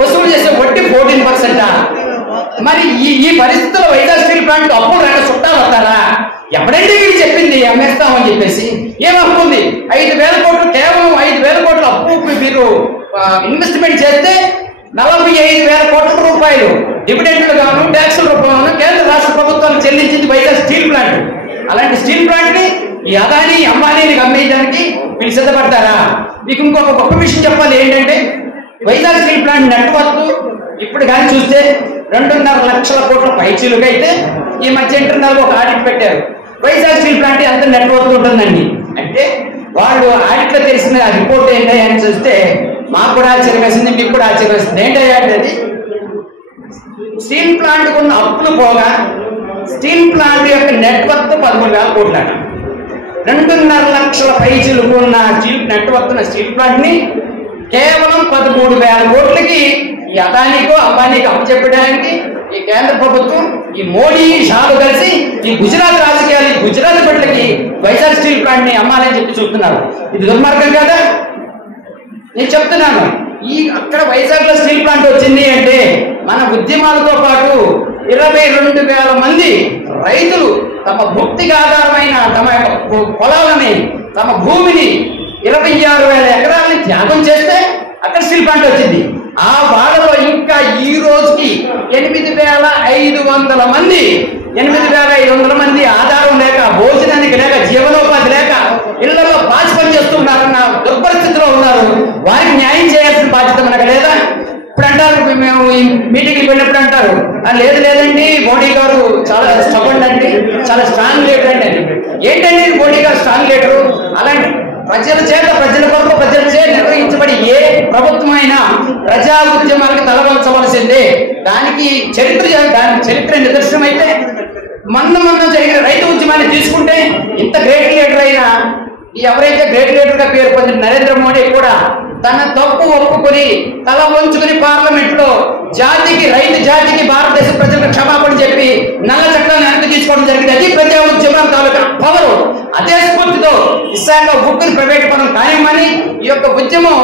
వసూలు చేసే వడ్డీ 14%. మరి ఈ పరిస్థితుల్లో వైజాగ్ స్టీల్ ప్లాంట్ అప్పులు రంగ చుట్టాలు వస్తారా? ఎప్పుడంటే వీళ్ళు చెప్పింది అమ్మేస్తామని చెప్పేసి ఏమవుతుంది? 5,000 కోట్లు, కేవలం 5,000 కోట్ల అప్పు మీరు ఇన్వెస్ట్మెంట్ చేస్తే 45,000 కోట్ల రూపాయలు డివిడెండ్లు గాను ట్యాక్సుల రూపంలో కేంద్ర రాష్ట్ర ప్రభుత్వాలు చెల్లించింది వైజాగ్ స్టీల్ ప్లాంట్. అలాంటి స్టీల్ ప్లాంట్ ని ఈ అదానీ, అంబానీని అమ్మేయడానికి వీళ్ళు సిద్ధపడతారా? మీకు ఇంకొక గొప్ప విషయం చెప్పాలి ఏంటంటే, వైజాగ్ స్టీల్ ప్లాంట్ నెట్వర్క్ ఇప్పుడు కానీ చూస్తే 2.5 లక్షల కోట్ల పైచీలుగా అయితే ఈ మధ్య ఇంటర్నల్ ఒక ఆడిట్ పెట్టారు. వైజాగ్ స్టీల్ ప్లాంట్ ఎంత నెట్వర్క్ ఉంటుందండి అంటే వాళ్ళు ఆడిట్లో తెలిసిన రిపోర్ట్ ఏంటి అని చూస్తే మాకు కూడా ఆశ్చర్యం వేసింది, మీకు కూడా ఆశ్చర్యం వేసింది. ఏంటంటే అది స్టీల్ ప్లాంట్ ఉన్న అప్పులు పోగా స్టీల్ ప్లాంట్ యొక్క నెట్వర్క్ 13,000 కోట్లు అంట. 2.5 లక్షల పైచీలకు ఉన్న నెట్వర్క్ ఉన్న స్టీల్ ప్లాంట్ ని కేవలం 13,000 కోట్లకి ఈ అదానీకో, అంబానీకి అప్పచెప్పడానికి ఈ కేంద్ర ప్రభుత్వం, ఈ మోడీ, షాలు కలిసి ఈ గుజరాత్ రాజకీయాలు, ఈ గుజరాత్ బిడ్డలకి వైజాగ్ స్టీల్ ప్లాంట్ ని అమ్మాలని చెప్పి చూస్తున్నారు. ఇది దుర్మార్గం కదా? నేను చెప్తున్నాను, అక్కడ వైజాగ్ లో స్టీల్ ప్లాంట్ వచ్చింది అంటే మన ఉద్యమాలతో పాటు 22,000 మంది రైతులు తమ భుక్తికి ఆధారమైన తమ పొలాలని, తమ భూమిని 26,000 ఎకరాలని త్యాగం చేస్తే అక్కడ స్టీల్ ప్లాంట్ వచ్చింది. ఆ బాధలో ఇంకా ఈ రోజుకి 8,500 మంది 8,500 మంది ఆధారం లేక, భోజనానికి లేక, జీవనోపాధి లేక ఇళ్లలో పాచి పని చేస్తున్నారన్న దుర్పరిస్థితిలో ఉన్నారు. వారికి న్యాయం చేయాల్సిన బాధ్యత మనకు లేదా? ఇప్పుడు అంటారు, మేము ఈ మీటింగ్కి వెళ్ళినప్పుడు అంటారు, లేదండి మోడీ గారు చాలా స్టబర్న్ అండి, చాలా స్ట్రాంగ్ లీడర్ అండి అని. ఏంటండి మోడీ గారు స్ట్రాంగ్ లీడరు? అలాంటి ప్రజల చేత, ప్రజల కొరకు, ప్రజల చేత నిర్వహించబడి ఏ ప్రభుత్వమైనా ప్రజా ఉద్యమాలకు తలవంచవలసిందే. దానికి చరిత్ర నిదర్శనం అయితే మొన్న జరిగిన రైతు ఉద్యమాన్ని తీసుకుంటే ఇంత గ్రేట్ లీడర్ అయినా ఎవరైతే గ్రేట్ లీడర్ గా పేరు పొందిన నరేంద్ర మోడీ కూడా తన తప్పు ఒప్పుకొని తల వంచుకుని పార్లమెంట్ లో రైతు జాతికి, భారతదేశ ప్రజలకు క్షమాపణ చెప్పి నల్ల చట్టాన్ని వెనక్కి తీసుకోవడం జరిగింది. అది ప్రజా ఉద్యమం తాలూకా పవరు. అదే స్ఫూర్తితో విశాఖ ఉక్కుని ప్రైవేట్ పరం ఖాయమని ఈ యొక్క ఉద్యమం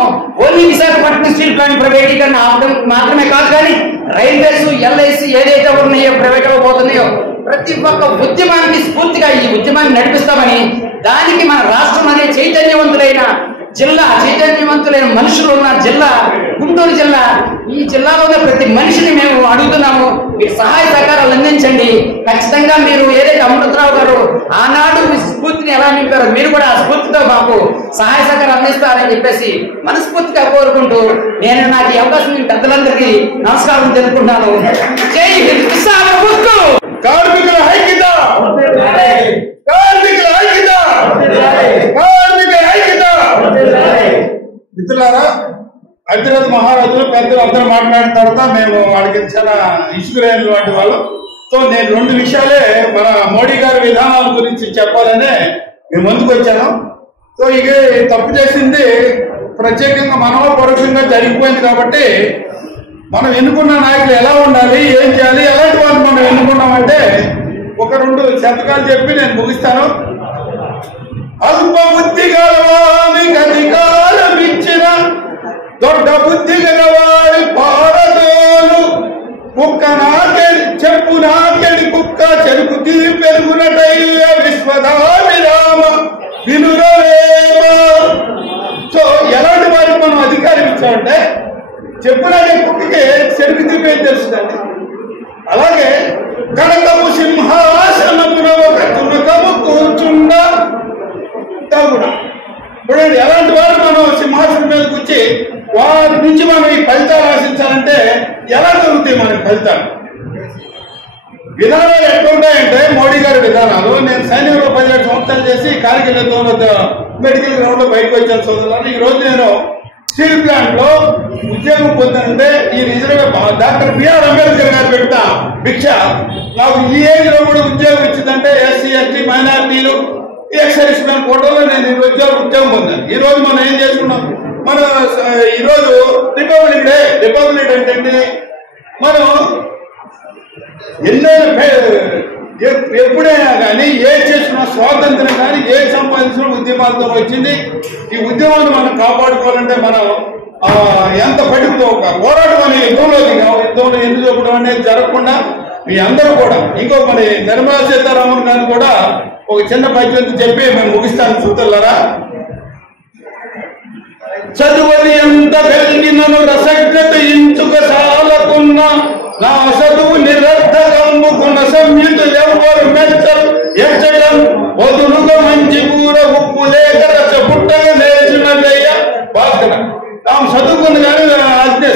ఓన్లీ విశాఖపట్నం స్టీల్ ప్లాంట్ ప్రైవేటీకరణ ఆపడం మాత్రమే కాదు, కానీ రైల్వేస్, ఎల్ఐసి ఏదైతే ఉన్నాయో ప్రైవేట్ అవ్వబోతున్నాయో ప్రతి ఒక్క ఉద్యమానికి స్ఫూర్తిగా ఈ ఉద్యమాన్ని నడిపిస్తామని, దానికి మన రాష్ట్రం అనే చైతన్యవంతులైన మనుషులు ఉన్న జిల్లా గుంటూరు జిల్లా. ఈ జిల్లాలో ప్రతి ప్రతి మనిషిని మేము అడుగుతున్నాము, మీరు సహాయ సహకారాలు అందించండి. ఖచ్చితంగా మీరు ఏదైతే అమృతరావు గారు ఆనాడు మీ స్ఫూర్తిని ఎలా నింపారో మీరు కూడా ఆ స్ఫూర్తితో మాకు సహాయ సహకారం అందిస్తారని చెప్పేసి మనస్ఫూర్తిగా కోరుకుంటూ నేను నాకు ఈ అవకాశం పెద్దలందరికీ నమస్కారం తెలుపుకుంటున్నాను. జై హింద్. విశాఖ ఉక్కు. కార్మికుల ఐక్యత, కార్మికుల ఐక్యత, కార్మికుల ఐక్యత. మిత్రులారా, అతిరథ మహారాజులు పెద్దలు అందరూ మాట్లాడిన తర్వాత మేము వాళ్ళకి చాలా ఇసుకురైన వాటి వాళ్ళు. సో నేను 2 విషయాలే మన మోడీ గారి విధానాల గురించి చెప్పాలనే మేము ముందుకు వచ్చాను. సో ఇక తప్పు చేసింది ప్రత్యేకంగా మనో పరోక్షంగా జరిగిపోయింది కాబట్టి మనం ఎన్నుకున్న నాయకులు ఎలా ఉండాలి, ఏం చేయాలి, ఎలాంటి వాళ్ళు మనం ఎన్నుకున్నామంటే ఒక 2 శతకాలు చెప్పి నేను ముగిస్తాను. అల్ప బుద్ధి గలవానికి అధికారం ఇచ్చిన దొడ్డ బుద్ధి గలవాడి పారదోలు కుక్క నాకెడి చెప్పు నాకెడి కుక్క చెరుకు పెరుగునటయ్య విశ్వదావిరామ వినురవేమ. సో ఎలాంటి వారికి మనం అధికారం ఇచ్చామంటే చెప్పులాగే కుక్కకి చెరుకు తీపేది తెలుస్తుందండి. అలాగే కనకము సింహాసనమున ఒక తునకము కూర్చుండ కూడా ఇప్పుడు ఎలాంటి వారు మనం సింహాసనం మీద కూర్చి వారి నుంచి మనం ఈ ఫలితాలు ఆశించాలంటే ఎలా దొరుకుతాయి మనకి ఫలితాలు? విధానాలు ఎట్లా ఉంటాయంటే మోడీ గారి విధానాలు. నేను సైన్యంలో 17 సంవత్సరాలు చేసి కార్గిల్ మెడికల్ గ్రౌండ్ లో బయటకు వచ్చాను సోదరులు. ఈ రోజు నేను స్టీల్ ప్లాంట్ లో ఉద్యోగం పొందానంటే ఈ రిజర్వ్ డాక్టర్ బిఆర్ అంబేద్కర్ గారు పెట్టిన భిక్ష నాకు ఈ ఏజ్ లో కూడా ఉద్యోగం ఇచ్చిందంటే ఎస్సీ ఎస్టీ మైనారిటీలు ఎక్సైజ్ మ్యాన్ కోటలో నేను ఉద్యోగం పొందాను. ఈ రోజు మనం ఏం చేసుకున్నాం? మనం ఈరోజు రిపబ్లిక్ డే. రిపబ్లిక్ అంటే మనం ఎప్పుడైనా కానీ ఏం చేసుకున్న స్వాతంత్రం కానీ ఏం సంపాదించిన ఉద్యమాలతో వచ్చింది. ఈ ఉద్యమాన్ని మనం కాపాడుకోవాలంటే మనం ఎంత పట్టుకుతో ఒక పోరాటం అనే యుద్ధంలో ఎందుకు చెప్పడం అనేది జరగకుండా మీ అందరూ కూడా ఇంకో మన నిర్మలా సీతారామన్ గారిని కూడా ఒక చిన్న పద్యం చెప్పి మేము ముగిస్తాను సూత్రులారా. చదువని ఎంత కలిగినను రసజ్ఞత ఇంచుక సాలకున్న నా చదువు నిరర్థకంబుకున్న సంయుతులు ఎవ్వరు ఎచ్చడం వదులుగా మంచి కూర ఉప్పు లేక రస పుట్టగా నేర్చినదయ్య భాస్కర. తాము చదువుకుని కానీ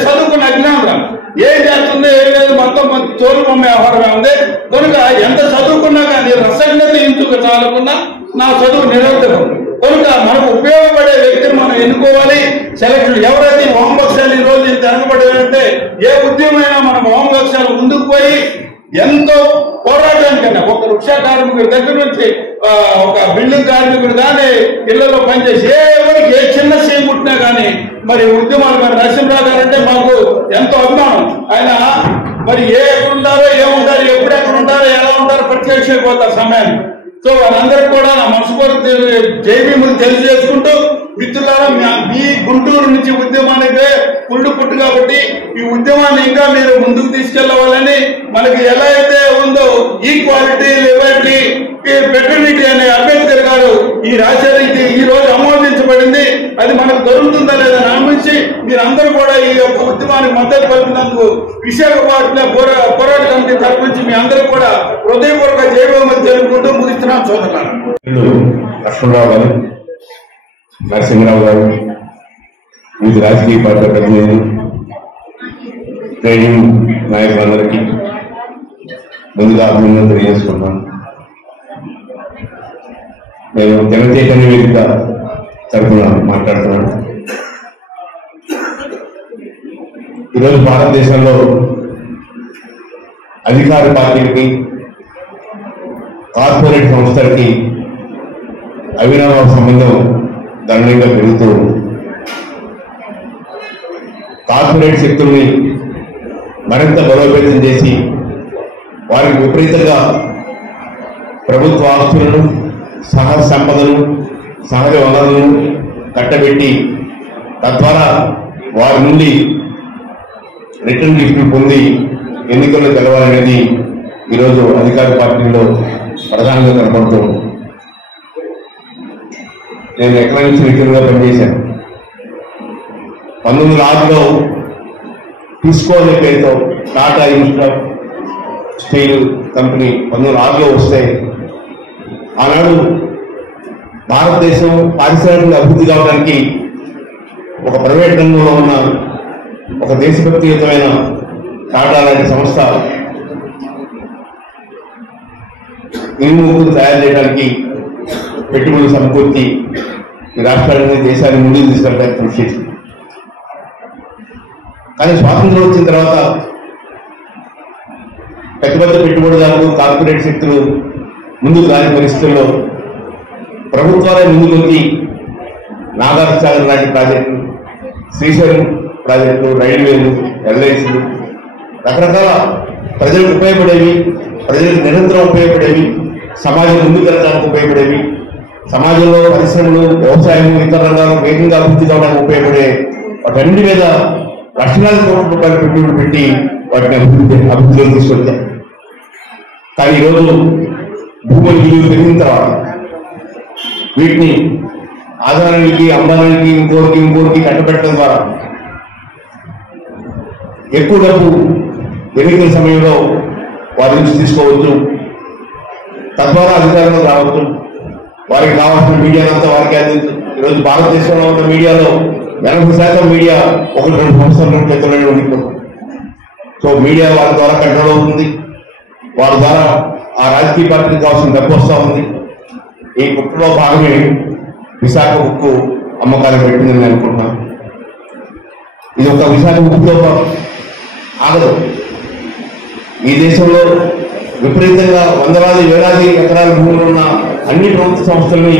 చదువుకున్న అజ్ఞానం ఏం చేస్తుంది ఏం లేదు, మొత్తం తోలు బొమ్మ వ్యవహారమే ఉంది. కనుక ఎంత చదువుకున్నా కానీ రసజ్ఞత ఇంచుక చాలకున్నా నా చదువు నిరర్థకం. కనుక మనకు ఉపయోగపడే వ్యక్తిని మనం ఎన్నుకోవాలి. సెలక్షన్ ఎవరైతే వామపక్షాలు ఈ రోజు తిరగబడాలంటే ఏ ఉద్యమైనా మన వామపక్షాలు ముందుకు పోయి ఎంతో పోరాటానికన్నా ఒక వృక్ష కార్మికుడి దగ్గర నుంచి ఒక బిల్డింగ్ కార్మికుడు కానీ ఇళ్లలో పనిచేసి ఎవరికి ఏ చిన్న సేమ్ పుట్టినా కానీ మరి ఉద్యమాలు మరి నరసింహరావు గారు అంటే మాకు ఎంతో అభిమానం. ఆయన మరి ఎక్కడుంటారో ఏముంటారు ఎప్పుడెక్కడ ఉంటారో ఎలా ఉంటారో ప్రత్యక్షమైపోతారు సమయాన్ని. సో వాళ్ళందరికీ కూడా నా మనస్ఫూర్తి జైభీములు తెలియజేసుకుంటూ మిత్రులారా మీ గుంటూరు నుంచి ఉద్యమానికి పుండు పుట్టు కాబట్టి ఈ ఉద్యమాన్ని ఇంకా మీరు ముందుకు తీసుకెళ్లవాలని మనకి ఎలా అయితే ఉందో ఈక్వాలిటీ లిబర్టీ ఫెటర్నిటీ అనే అంబేద్కర్ గారు ఈ రాజ్యానికి ఈ రోజు ఆమోదించబడింది. అది మనకు దొరుకుతుందా లేదా నమ్మించి మీరందరూ కూడా ఈ యొక్క ఉద్యమానికి మద్దతు పలికినందుకు విశాఖపట్నం పోరాట కమిటీ తరఫు నుంచి మీ అందరూ కూడా హృదయపూర్వక జయభీములు తెలుపుకుంటూ ముగిస్తున్నాం సోదరులారా. లక్ష్మణరావు గారు, నరసింహరావు గారు, వివిధ రాజకీయ పార్టీల ప్రతినిధులు, ట్రేడింగ్ నాయకులందరికీ ముందుగా అభినందనలు తెలియజేసుకుంటున్నాను. నేను జనచైతన్య వేదిక తరఫున మాట్లాడుతున్నాను. ఈరోజు భారతదేశంలో అధికార పార్టీలకి కార్పొరేట్ సంస్థలకి అవినాభావ సంబంధం గణనీయంగా పెరుగుతూ కార్పొరేట్ శక్తుల్ని మరింత బలోపేతం చేసి వారికి విపరీతంగా ప్రభుత్వ ఆస్తులను సహజ సంపదను సహజ వనరులను కట్టబెట్టి తద్వారా వారి నుండి రిటర్న్ గిఫ్ట్లు పొంది ఎన్నికల్లో గెలవాలనేది ఈరోజు అధికార పార్టీలో ప్రధానంగా కనపడుతుంది. నేను ఎకనామిక్స్ విద్యుత్గా పనిచేశాను. 1906లో టిస్కో అనే పేరుతో టాటా ఇన్స్టిట్యూట్ స్టీల్ కంపెనీ 1906లో వస్తే ఆనాడు భారతదేశం పారిశ్రామిక అభివృద్ధి కావడానికి ఒక ప్రైవేట్ రంగంలో ఉన్న ఒక దేశభక్తియుతమైన టాటా లాంటి సంస్థ ఇనుమును తయారు చేయడానికి పెట్టుబడులు సమకూర్చి ఈ రాష్ట్రాన్ని దేశాన్ని ముందుకు తీసుకెళ్ళడానికి కృషి చేసింది. కానీ స్వాతంత్రం వచ్చిన తర్వాత పెద్ద పెద్ద పెట్టుబడిదారులు కార్పొరేట్ శక్తులు ముందుకు రాని పరిస్థితుల్లో ప్రభుత్వాలే ముందుకు వచ్చి నాగార్జునసాగర్ లాంటి ప్రాజెక్టులు, శ్రీశైలం ప్రాజెక్టులు, రైల్వేలు, ఎల్ఐసీలు రకరకాల ప్రజలకు ఉపయోగపడేవి, ప్రజలకు నిరంతరం ఉపయోగపడేవి, సమాజం ముందుకు వెళ్ళడానికి ఉపయోగపడేవి, సమాజంలో పరిశ్రమలు, వ్యవసాయం, ఇతర రంగాలు వేగంగా అభివృద్ధి కావడానికి ఉపయోగపడే వాటన్నిటి మీద లక్షలాది కోట్ల రూపాయలు పెట్టుబడి పెట్టి వాటిని అభివృద్ధిలో తీసుకొచ్చాం. కానీ ఈరోజు భూముల విలువ పెరిగిన తర్వాత వీటిని ఆదాయానికి, అంబానికి, ఇంకోరికి కట్టబెట్టడం ద్వారా ఎక్కువ డబ్బు ఎన్నికల సమయంలో వారి నుంచి తీసుకోవచ్చు, తద్వారా అధికారంలో రావచ్చు, వారికి కావాల్సిన మీడియానంతా వారికి అందించు. ఈరోజు భారతదేశంలో ఉన్న మీడియాలో 80% మీడియా 1-2 సంవత్సరాల చేతుల్లో ఉండిపోతుంది. సో మీడియా వారి ద్వారా కంట్రోల్ అవుతుంది, వారి ద్వారా ఆ రాజకీయ పార్టీకి కావాల్సిన డబ్బు వస్తూ ఉంది. ఈ కుట్రలో భాగమే విశాఖ ఉక్కు అమ్మకాలు పెట్టిందని నేను అనుకుంటున్నాను. ఇది ఒక విశాఖ ఉక్కుతో ఆగదు. ఈ దేశంలో విపరీతంగా వందలాది వేలాది ఎకరాల భూములు ఉన్న అన్ని ప్రభుత్వ సంస్థల్ని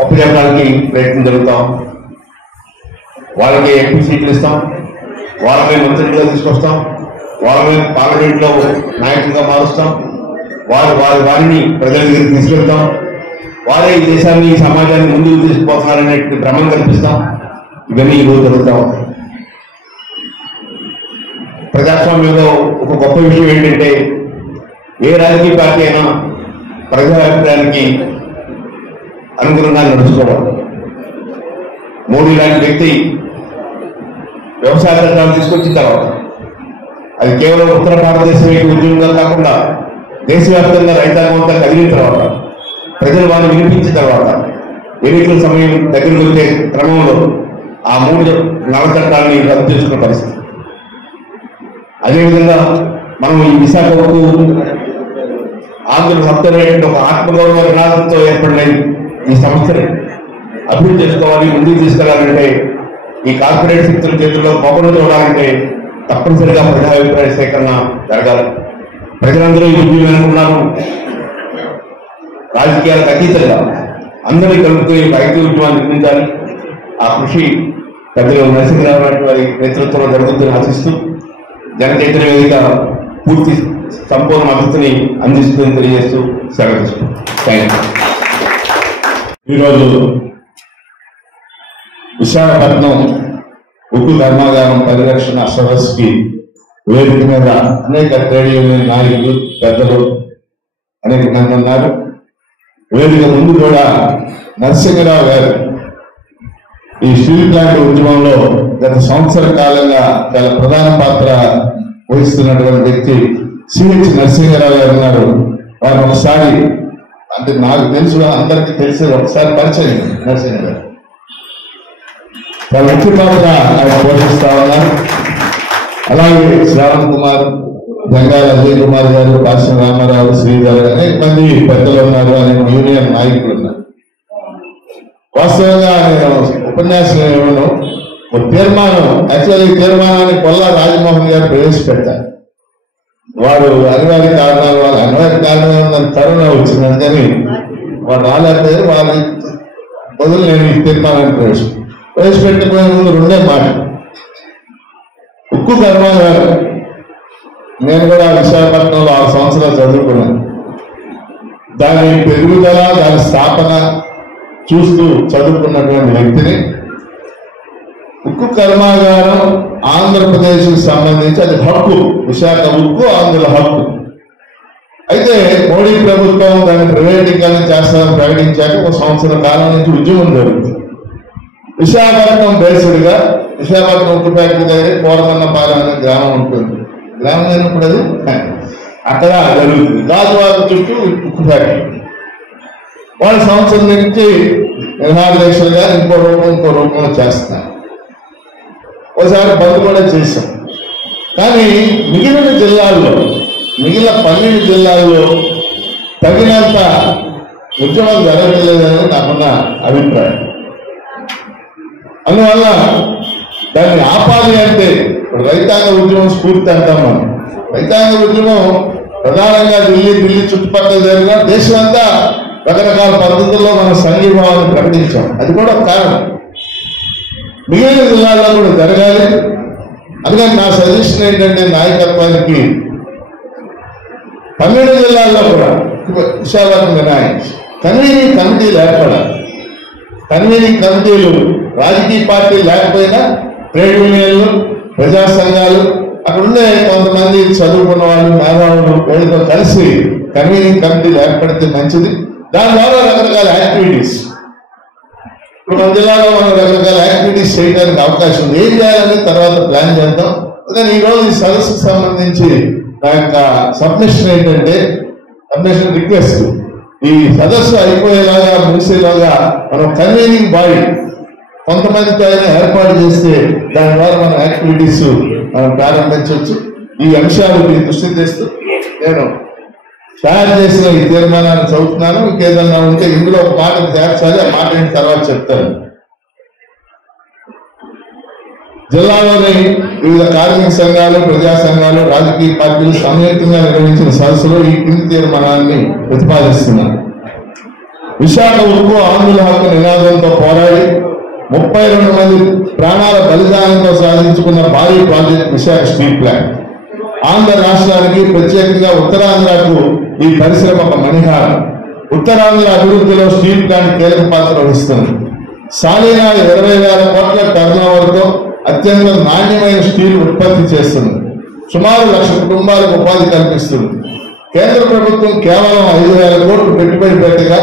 అప్పచెప్పడానికి ప్రయత్నం జరుగుతాం. వాళ్ళకి ఎంపీ సీట్లు ఇస్తాం, వాళ్ళని మంత్రులుగా తీసుకొస్తాం, వాళ్ళని పార్లమెంట్లో నాయకులుగా మారుస్తాం, వారిని ప్రజల దగ్గరికి తీసుకెళ్తాం, వారే ఈ దేశాన్ని, ఈ సమాజాన్ని ముందుకు తీసుకుపోతున్నారనే భ్రమం కల్పిస్తాం. ఇవన్నీ ఈరోజు జరుగుతాం. ప్రజాస్వామ్యంలో ఒక గొప్ప విషయం ఏంటంటే ఏ రాజకీయ పార్టీ అయినా ప్రజా అభిప్రాయానికి అనుగుణంగా నడుచుకోవాలి. మోడీ లాంటి వ్యక్తి వ్యవసాయ చట్టాలు తీసుకొచ్చిన తర్వాత అది కేవలం ఉత్తర భారతదేశం ఉద్యమంగా కాకుండా దేశవ్యాప్తంగా రైతాంగం అంతా కదిలిన తర్వాత, ప్రజలు వారిని వినిపించిన తర్వాత, ఎన్నికల సమయం దగ్గరకు వచ్చే క్రమంలో ఆ 3 నల్ల చట్టాలని రద్దు చేసుకున్న పరిస్థితి. అదేవిధంగా మనం ఈ విశాఖ ఉక్కు ఆంధ్ర సప్తమైనటువంటి ఒక ఆత్మగౌరవ నినాదంతో ఏర్పడిన ఈ సంస్థని అభివృద్ధి చేసుకోవాలి, ముందుకు తీసుకెళ్లాలంటే, ఈ కార్పొరేట్ శక్తుల చేతుల్లో మొక్కలు చూడాలంటే తప్పనిసరిగా ప్రజాభిప్రాయ సేకరణ జరగాలి. ప్రజలందరూ ఈ ఉద్యమం అనుకున్నారు. రాజకీయాలకు అతీతంగా అందరినీ కలుపుకుని రైతు ఉద్యమాన్ని నిర్మించాలి. ఆ కృషి పెద్దలు నరసింహరావు లాంటి వారి నేతృత్వంలో జరుగుతుందని ఆశిస్తూ జనచైతన్య వేదిక పూర్తి సంపూర్ణ మద్దతుని అందిస్తుందని తెలియజేస్తూ సెలవు. Thank you. ఈరోజు విశాఖపట్నం ఉక్కు కర్మాగారం పరిరక్షణ సదస్సుకి వేదిక మీద అనేక ట్రేడ్ యూనియన్ నాయకులు, పెద్దలు అనేక మంది ఉన్నారు. వేదిక ముందు కూడా నరసింహరావు గారు ఈ స్టీల్ ప్లాంట్ ఉద్యమంలో గత సంవత్సర కాలంగా చాలా ప్రధాన పాత్ర వహిస్తున్నటువంటి వ్యక్తి సిహెచ్ నరసింహరావు గారు ఉన్నారు. వారు ఒకసారి, అంటే నాకు తెలుసు, అందరికీ తెలిసి ఒకసారి పరిచయం నరసింహ గారు చాలా ముఖ్య పాత్ర ఆయన పోషిస్తా ఉన్నారు. అలాగే శ్రావణ్ కుమార్, గంగాల అజయ్ కుమార్ గారు, పాశ్వ రామారావు, శ్రీధర్, అనేక మంది పెద్దలు ఉన్నారు, అనేక యూనియన్ నాయకులు ఉన్నారు. వాస్తవంగా నేను ఉపన్యాసం ఏమను ఒక తీర్మానం, యాక్చువల్ ఈ తీర్మానాన్ని కొల్లా రాజమోహన్ గారు ప్రవేశపెట్టారు. వాడు అనివార్య కారణాలు, వాళ్ళ అనివార్య కారణాలు తరుణం వచ్చింది, అందుకని వాడు రాలేకపోయారు. వాళ్ళ బదులు నేను ఈ తీర్మానాన్ని ప్రవేశపెట్టబోయే ముందు 2 మాటలు. ఉక్కు కర్మాగారం, నేను కూడా విశాఖపట్నంలో 6 సంవత్సరాలు చదువుకున్నాను. దాని పెరుగుదల, దాని స్థాపన చూస్తూ చదువుకున్నటువంటి వ్యక్తిని. ఉక్కు కర్మాగారం ఆంధ్రప్రదేశ్ సంబంధించి అది హక్కు, విశాఖ ఉక్కు ఆంధ్రుల హక్కు. అయితే మోడీ ప్రభుత్వం దాన్ని ప్రైవేటీకరణ చేస్తామని ప్రకటించాక 1 సంవత్సరం కాలం నుంచి ఉద్యమం జరుగుతుంది. విశాఖపట్నం బేస్డ్గా విశాఖపట్నం ఉక్కు ఫ్యాక్టరీ దగ్గర కోరమన్నపాలెం అనే గ్రామం ఉంటుంది. గ్రామం అయినప్పుడు అది అక్కడ జరుగుతుంది. గాజువాక చుట్టూ ఉక్కు ఫ్యాక్టరీ. వాళ్ళు సంవత్సరం నుంచి నిర్మాణాధ్యక్షులుగా ఇంకో రూపంలో చేస్తున్నారు. ఒకసారి బంద్ కూడా చేశాం. కానీ మిగిలిన 12 జిల్లాల్లో తగినంత ఉద్యమం జరగలేదని నాకున్న అభిప్రాయం. అందువల్ల దాన్ని ఆపాలి అంటే రైతాంగ ఉద్యమం స్ఫూర్తి అంటాం మనం. రైతాంగ ఉద్యమం ప్రధానంగా ఢిల్లీ చుట్టుపక్కల జరిగిన దేశమంతా రకరకాల పద్ధతుల్లో మన సంఘీభావాన్ని ప్రకటించాం. అది కూడా ఒక కారణం. మిగిలిన జిల్లాల్లో కూడా జరగాలి. అందుకని నా సజెషన్ ఏంటంటే నాయకత్వానికి 12 జిల్లాల్లో కూడా విశాఖపట్నం మినహాయించి కన్వీనింగ్ కమిటీలు ఏర్పడాలి. కన్వీనింగ్ కమిటీలు రాజకీయ పార్టీలు లేకపోయినా ట్రేడ్ యూనియన్లు, ప్రజా సంఘాలు, అక్కడ ఉండే కొంతమంది చదువుకున్న వాళ్ళు, మేధావులు వీళ్ళతో కలిసి కన్వీనింగ్ కమిటీలు ఏర్పడితే మంచిది. దాని ద్వారా రకరకాల యాక్టివిటీస్, ఇప్పుడు మన జిల్లాలో మనం రకరకాల యాక్టివిటీస్ చేయడానికి అవకాశం ఉంది. ఏం చేయాలని తర్వాత ప్లాన్ చేద్దాం. కానీ ఈరోజు ఈ సదస్సుకు సంబంధించి నా యొక్క సబ్మిషన్ ఏంటంటే, సబ్మిషన్ రిక్వెస్ట్, ఈ సదస్సు అయిపోయేలాగా ముగిసేలాగా మనం కన్వీనింగ్ బాడీ కొంతమందితో అయినా ఏర్పాటు చేస్తే దాని ద్వారా మన యాక్టివిటీస్ మనం ప్రారంభించవచ్చు. ఈ అంశాలు మీ దృష్టి తెస్తూ నేను తయారు చేసిన ఈ తీర్మానాన్ని చదువుతున్నాను. ఇంకేదన్నా ఉంటే ఇందులో ఒక మాట చేర్చాలి, ఆ మాట అయిన తర్వాత చెప్తాను. జిల్లాలోని వివిధ కార్మిక సంఘాలు, ప్రజా సంఘాలు, రాజకీయ పార్టీలు సంయుక్తంగా నిర్వహించిన సదస్సులో ఈ కింది తీర్మానాన్ని ప్రతిపాదిస్తున్నారు. విశాఖ ఉక్కు ఆంధ్రుల హక్కు నినాదంతో పోరాడి 32 మంది ప్రాణాల బలిదానంతో సాధించుకున్న భారీ project Visakha steel plant. Andhra రాష్ట్రానికి, ప్రత్యేకంగా ఉత్తరాంధ్రకు ఈ పరిశ్రమ ఒక మణిహారం. ఉత్తరాంధ్ర అభివృద్ధిలో స్టీల్ ప్లాంట్ కీలక పాత్ర వహిస్తుంది. సాలీనా 20,000 కోట్ల టర్నోవర్తో అత్యంత నాణ్యమైన స్టీల్ ఉత్పత్తి చేస్తుంది. సుమారు 1,00,000 కుటుంబాలకు ఉపాధి కల్పిస్తుంది. కేంద్ర ప్రభుత్వం కేవలం 5,000 కోట్లు పెట్టుబడి పెట్టగా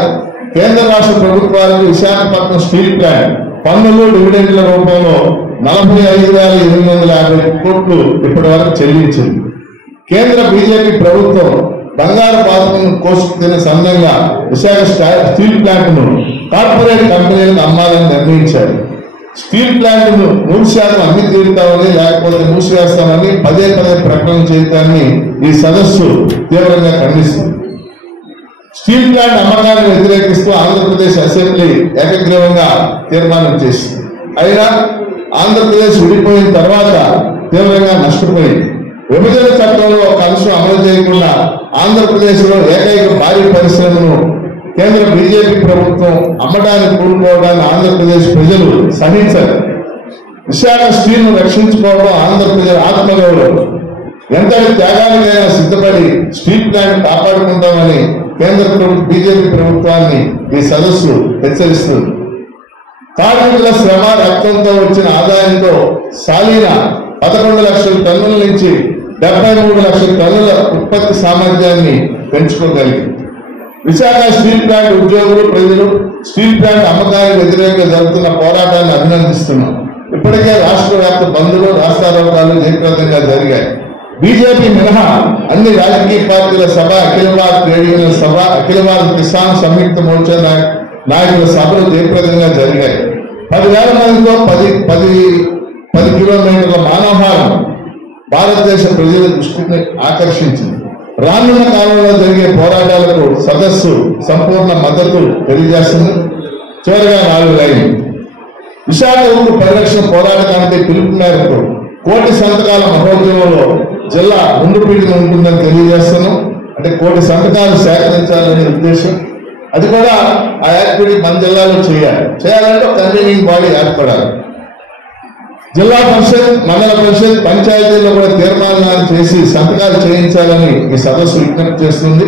కేంద్ర రాష్ట్ర ప్రభుత్వాలకు విశాఖపట్నం స్టీల్ ప్లాంట్ పన్నులు, డివిడెండ్ల రూపంలో 45,850 కోట్లు ఇప్పటి వరకు చెల్లించింది. కేంద్ర బీజేపీ ప్రభుత్వం బంగారు పాత్రను కోసుకున్న సందర్భంగా విశాఖ స్టీల్ ప్లాంట్ ను కార్పొరేట్ కంపెనీలకు అమ్మాలని నిర్ణయించారు. స్టీల్ ప్లాంట్ ను 100% అమ్మి తీరుతామని, లేకపోతే మూసివేస్తామని పదే ప్రకటన చేయడాన్ని ఈ సదస్సు తీవ్రంగా ఖండిస్తుంది. స్టీల్ ప్లాంట్ అమ్మకాన్ని వ్యతిరేకిస్తూ ఆంధ్రప్రదేశ్ అసెంబ్లీ ఏకగ్రీవంగా తీర్మానం చేసింది. అయినా ఆంధ్రప్రదేశ్ విడిపోయిన తర్వాత తీవ్రంగా నష్టపోయింది. విభజన చట్టంలో ఒక అంశం అమలు చేయకుండా ఆంధ్రప్రదేశ్ లో ఏకైక భారీ పరిశ్రమను కేంద్ర బీజేపీ ప్రభుత్వం అమ్మడానికి కూడుకోవడాన్ని ఆంధ్రప్రదేశ్ ప్రజలు సహించరు. విశాఖ స్టీల్ ను రక్షించుకోవడం ఆంధ్రప్రదేశ్ ఆత్మగౌరవం. ఎంతటి త్యాగానికైనా సిద్ధపడి స్టీల్ ప్లాంట్ కాపాడుకుంటామని కేంద్ర బీజేపీ ప్రభుత్వాన్ని ఈ సదస్సు హెచ్చరిస్తుంది. కార్మికుల శ్రమ, రక్తంతో వచ్చిన ఆదాయంతో సాలీనా 11 లక్షల టన్నుల నుంచి 73 లక్షల టన్నుల ఉత్పత్తి సామర్థ్యాన్ని పెంచుకోగలిగింది. విశాఖ స్టీల్ ప్లాంట్ ఉద్యోగులు, ప్రజలు స్టీల్ ప్లాంట్ అమ్మకానికి వ్యతిరేకంగా జరుగుతున్న పోరాటాన్ని అభినందిస్తున్నాం. ఇప్పటికే రాష్ట్ర వ్యాప్త బంద్లు, రాస్తారోకాలు జయప్రదంగా జరిగాయి. బీజేపీ మినహా అన్ని రాజకీయ పార్టీల సభ, అఖిల భారత ట్రేడ్ యూనియన్ సభ, అఖిల భారత కిసాన్ సంయుక్త మోర్చా నాయకుల సభలు జయప్రదంగా జరిగాయి. 10,000 మందితో 10 కిలోమీటర్ల మానవహారం భారతదేశ ప్రజల దృష్టిని ఆకర్షించింది. రానున్న కాలంలో జరిగే పోరాటాలకు సదస్సు సంపూర్ణ మద్దతు తెలియజేస్తుంది. చివరిగా 4 లైన్లు. విశాఖ ఉక్కు పరిరక్షణ పోరాట కమిటీ పిలుపు మేరకు 1,000,000 సంతకాల మహోద్యమంలో జిల్లా ముందు పీఠన ఉంటుందని తెలియజేస్తున్నాం. అంటే 1,000,000 సంతకాలు సేకరించాలనే ఉద్దేశం. అది కూడా ఆ యాక్టివిటీ మన జిల్లాలో చేయాలంటే ఒక కన్వీనింగ్ బాడీ ఏర్పడాలి. జిల్లా పరిషత్, మండల పరిషత్, పంచాయతీల్లో కూడా తీర్మానాలు చేసి సంతకాలు చేయించాలని ఈ సదస్సు విజ్ఞప్తి చేస్తుంది.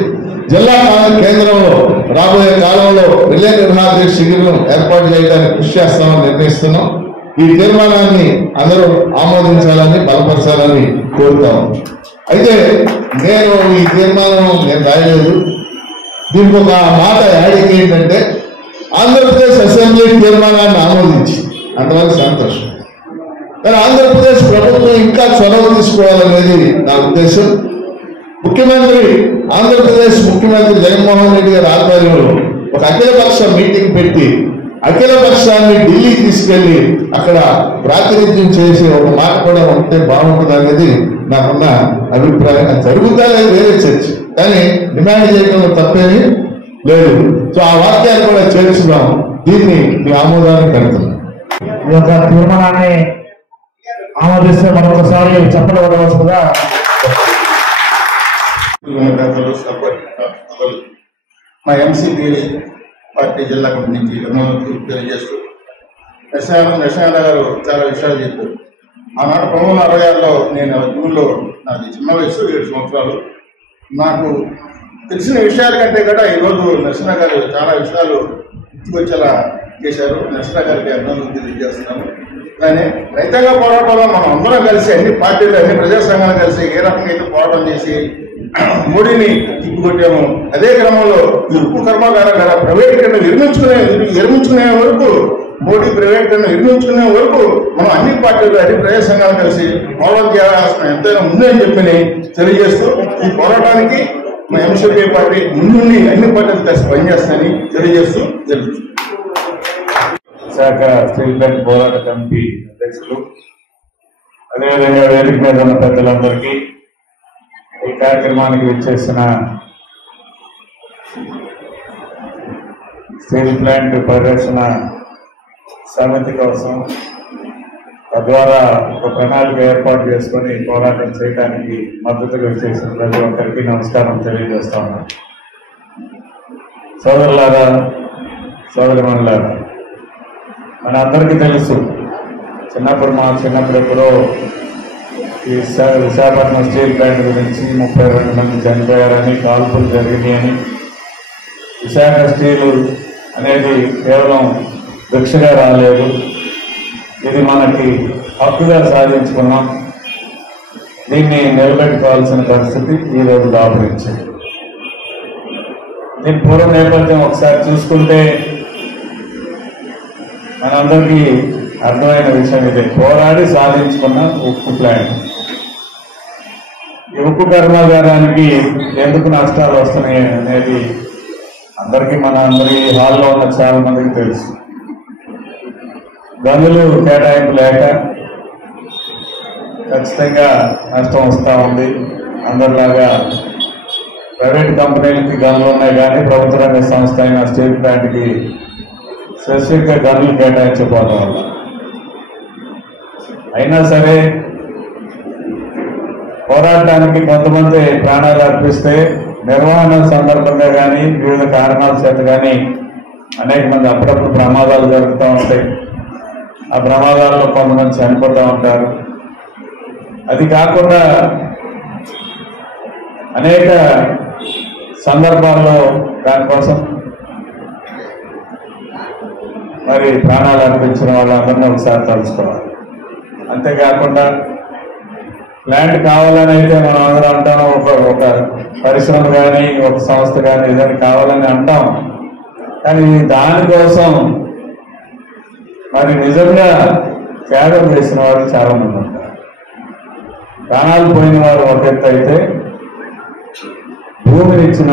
జిల్లా కేంద్రంలో రాబోయే కాలంలో రిలే నిర్వహణ శిబిరం ఏర్పాటు చేయడానికి కృషి చేస్తామని నిర్ణయిస్తున్నాం. ఈ తీర్మానాన్ని అందరూ ఆమోదించాలని, బలపరచాలని కోరుతాం. అయితే నేను ఈ తీర్మానం రాయలేదు. దీనికి ఒక మాట యాడింగ్ ఏంటంటే, ఆంధ్రప్రదేశ్ అసెంబ్లీ తీర్మానాన్ని ఆమోదించి అంతవరకు సంతోషం. కానీ ఆంధ్రప్రదేశ్ ప్రభుత్వం ఇంకా చొరవ తీసుకోవాలనేది నా ఉద్దేశం. ఆంధ్రప్రదేశ్ ముఖ్యమంత్రి జగన్మోహన్ రెడ్డి గారి ఆధ్వర్యంలో ఒక అఖిలపక్ష మీటింగ్ పెట్టి అఖిల పక్షాన్ని ఢిల్లీ తీసుకెళ్లి అక్కడ ప్రాతినిధ్యం చేసి ఒక మాట కూడా ఉంటే బాగుంటుంది అనేది నాకున్న అభిప్రాయం. జరుగుతా లేదు వేరే చర్చ, కానీ డిమాండ్ చేయడంలో తప్పేమీ లేదు. సో ఆ వాక్యాన్ని కూడా చేర్చుదాం. దీన్ని మీ ఆమోదాన్ని పెడుతున్నాం. ఈ యొక్క తీర్మానాన్ని ఆమోదిస్తే మరొకసారి చెప్పలు పడవలసిందిగా మా ఎంసీపీ పార్టీ జిల్లా కమిటీ నుంచి తెలియజేస్తూ నరసింహ గారు చాలా విషయాలు చెప్పారు. ఆనాడు 1966లో నేను జూన్లో నాది చిన్న వయసు 7 సంవత్సరాలు. నాకు తెలిసిన విషయాల కంటే కూడా ఈరోజు నరసింహ గారు చాలా విషయాలు గుర్తుకొచ్చేలా చేశారు. నరసింహ గారికి అభినందనలు తెలియజేస్తున్నాను. కానీ రైతాంగ పోరాటంలో మనం అందరం కలిసి అన్ని పార్టీలు అన్ని ప్రజా సంఘాలు కలిసి ఏ రకంగా అయితే పోరాటం చేసి మోడీని తిప్పుకొట్టాము, అదే క్రమంలో ఈ ఉక్కు కర్మాగారాల ప్రైవేటీకరణ విరమించుకునే వరకు మోడీ ప్రైవేటీకరణ విరమించుకునే వరకు మనం అన్ని పార్టీలు అన్ని ప్రజా సంఘాలు కలిసి పోరాటం చేయాల్సిన ఎంతైనా ఉందని చెప్పి తెలియజేస్తూ ఈ పోరాటానికి మా ఎంసీపీ పార్టీ ముందుండి అన్ని పార్టీలు కలిసి పనిచేస్తాయని తెలియజేస్తూ జరుగుతుంది. విశాఖ స్టీల్ ప్లాంట్ పోరాట కమిటీ అధ్యక్షులు, అదేవిధంగా వేదిక మీద ఉన్న పెద్దలందరికీ, ఈ కార్యక్రమానికి విచ్చేసిన స్టీల్ ప్లాంట్ పరిరక్షణ సమితి కోసం తద్వారా ఒక ప్రణాళిక ఏర్పాటు చేసుకుని పోరాటం చేయడానికి మద్దతుగా విచ్చేసిన ప్రతి ఒక్కరికి నమస్కారం తెలియజేస్తా ఉన్నాను. సోదరులారా, సోదరిమణులారా, మన అందరికీ తెలుసు, చిన్నప్పుడు ఎప్పుడో ఈ విశాఖపట్నం స్టీల్ ప్లాంట్ గురించి 32 మంది చనిపోయారని, కాల్పులు జరిగినాయని, విశాఖ స్టీలు అనేది కేవలం భిక్షగా రాలేదు, ఇది మనకి హక్కుగా సాధించుకున్నాం, దీన్ని నిలబెట్టుకోవాల్సిన పరిస్థితి ఈ రోజు దాపురించింది. దీని పూర్వ నేపథ్యం ఒకసారి చూసుకుంటే మనందరికీ అర్థమైన విషయం ఇదే. పోరాడి సాధించుకున్న ఉక్కు ప్లాంట్. ఈ ఉక్కు కర్మాగారానికి ఎందుకు నష్టాలు వస్తున్నాయి అనేది అందరికీ, మన అందరి హాల్లో ఉన్న చాలా మందికి తెలుసు. గనులు కేటాయింపు లేక ఖచ్చితంగా నష్టం వస్తూ ఉంది. అందరిలాగా ప్రైవేట్ కంపెనీలకి గనులు ఉన్నాయి, కానీ ప్రభుత్వ రంగ సంస్థ అయిన స్టీల్ ప్లాంట్కి స్పెసిఫిక్గా గనులు కేటాయించకపోవడం వల్ల. అయినా సరే పోరాటానికి కొంతమంది ప్రాణాలు అర్పిస్తే నిర్వహణ సందర్భంగా కానీ వివిధ కారణాల చేత కానీ అనేక మంది అప్పుడప్పుడు ప్రమాదాలు జరుగుతూ ఉంటాయి. ఆ ప్రమాదాల్లో కొంతమంది చనిపోతూ ఉంటారు. అది కాకుండా అనేక సందర్భాల్లో దానికోసం మరి ప్రాణాలు అర్పించిన వాళ్ళందరినీ ఒకసారి తలుచుకోవాలి. అంతేకాకుండా ప్లాంట్ కావాలని అయితే మనం అందరూ అంటాం, ఒక పరిశ్రమ కానీ ఒక సంస్థ కానీ ఏదైనా కావాలని అంటాం, కానీ దానికోసం మరి నిజంగా త్యాగం చేసిన వాళ్ళు చాలా మంది ఉంటారు. ప్రాణాలు పోయిన వారు ఒక ఎత్తు అయితే, భూమినిచ్చిన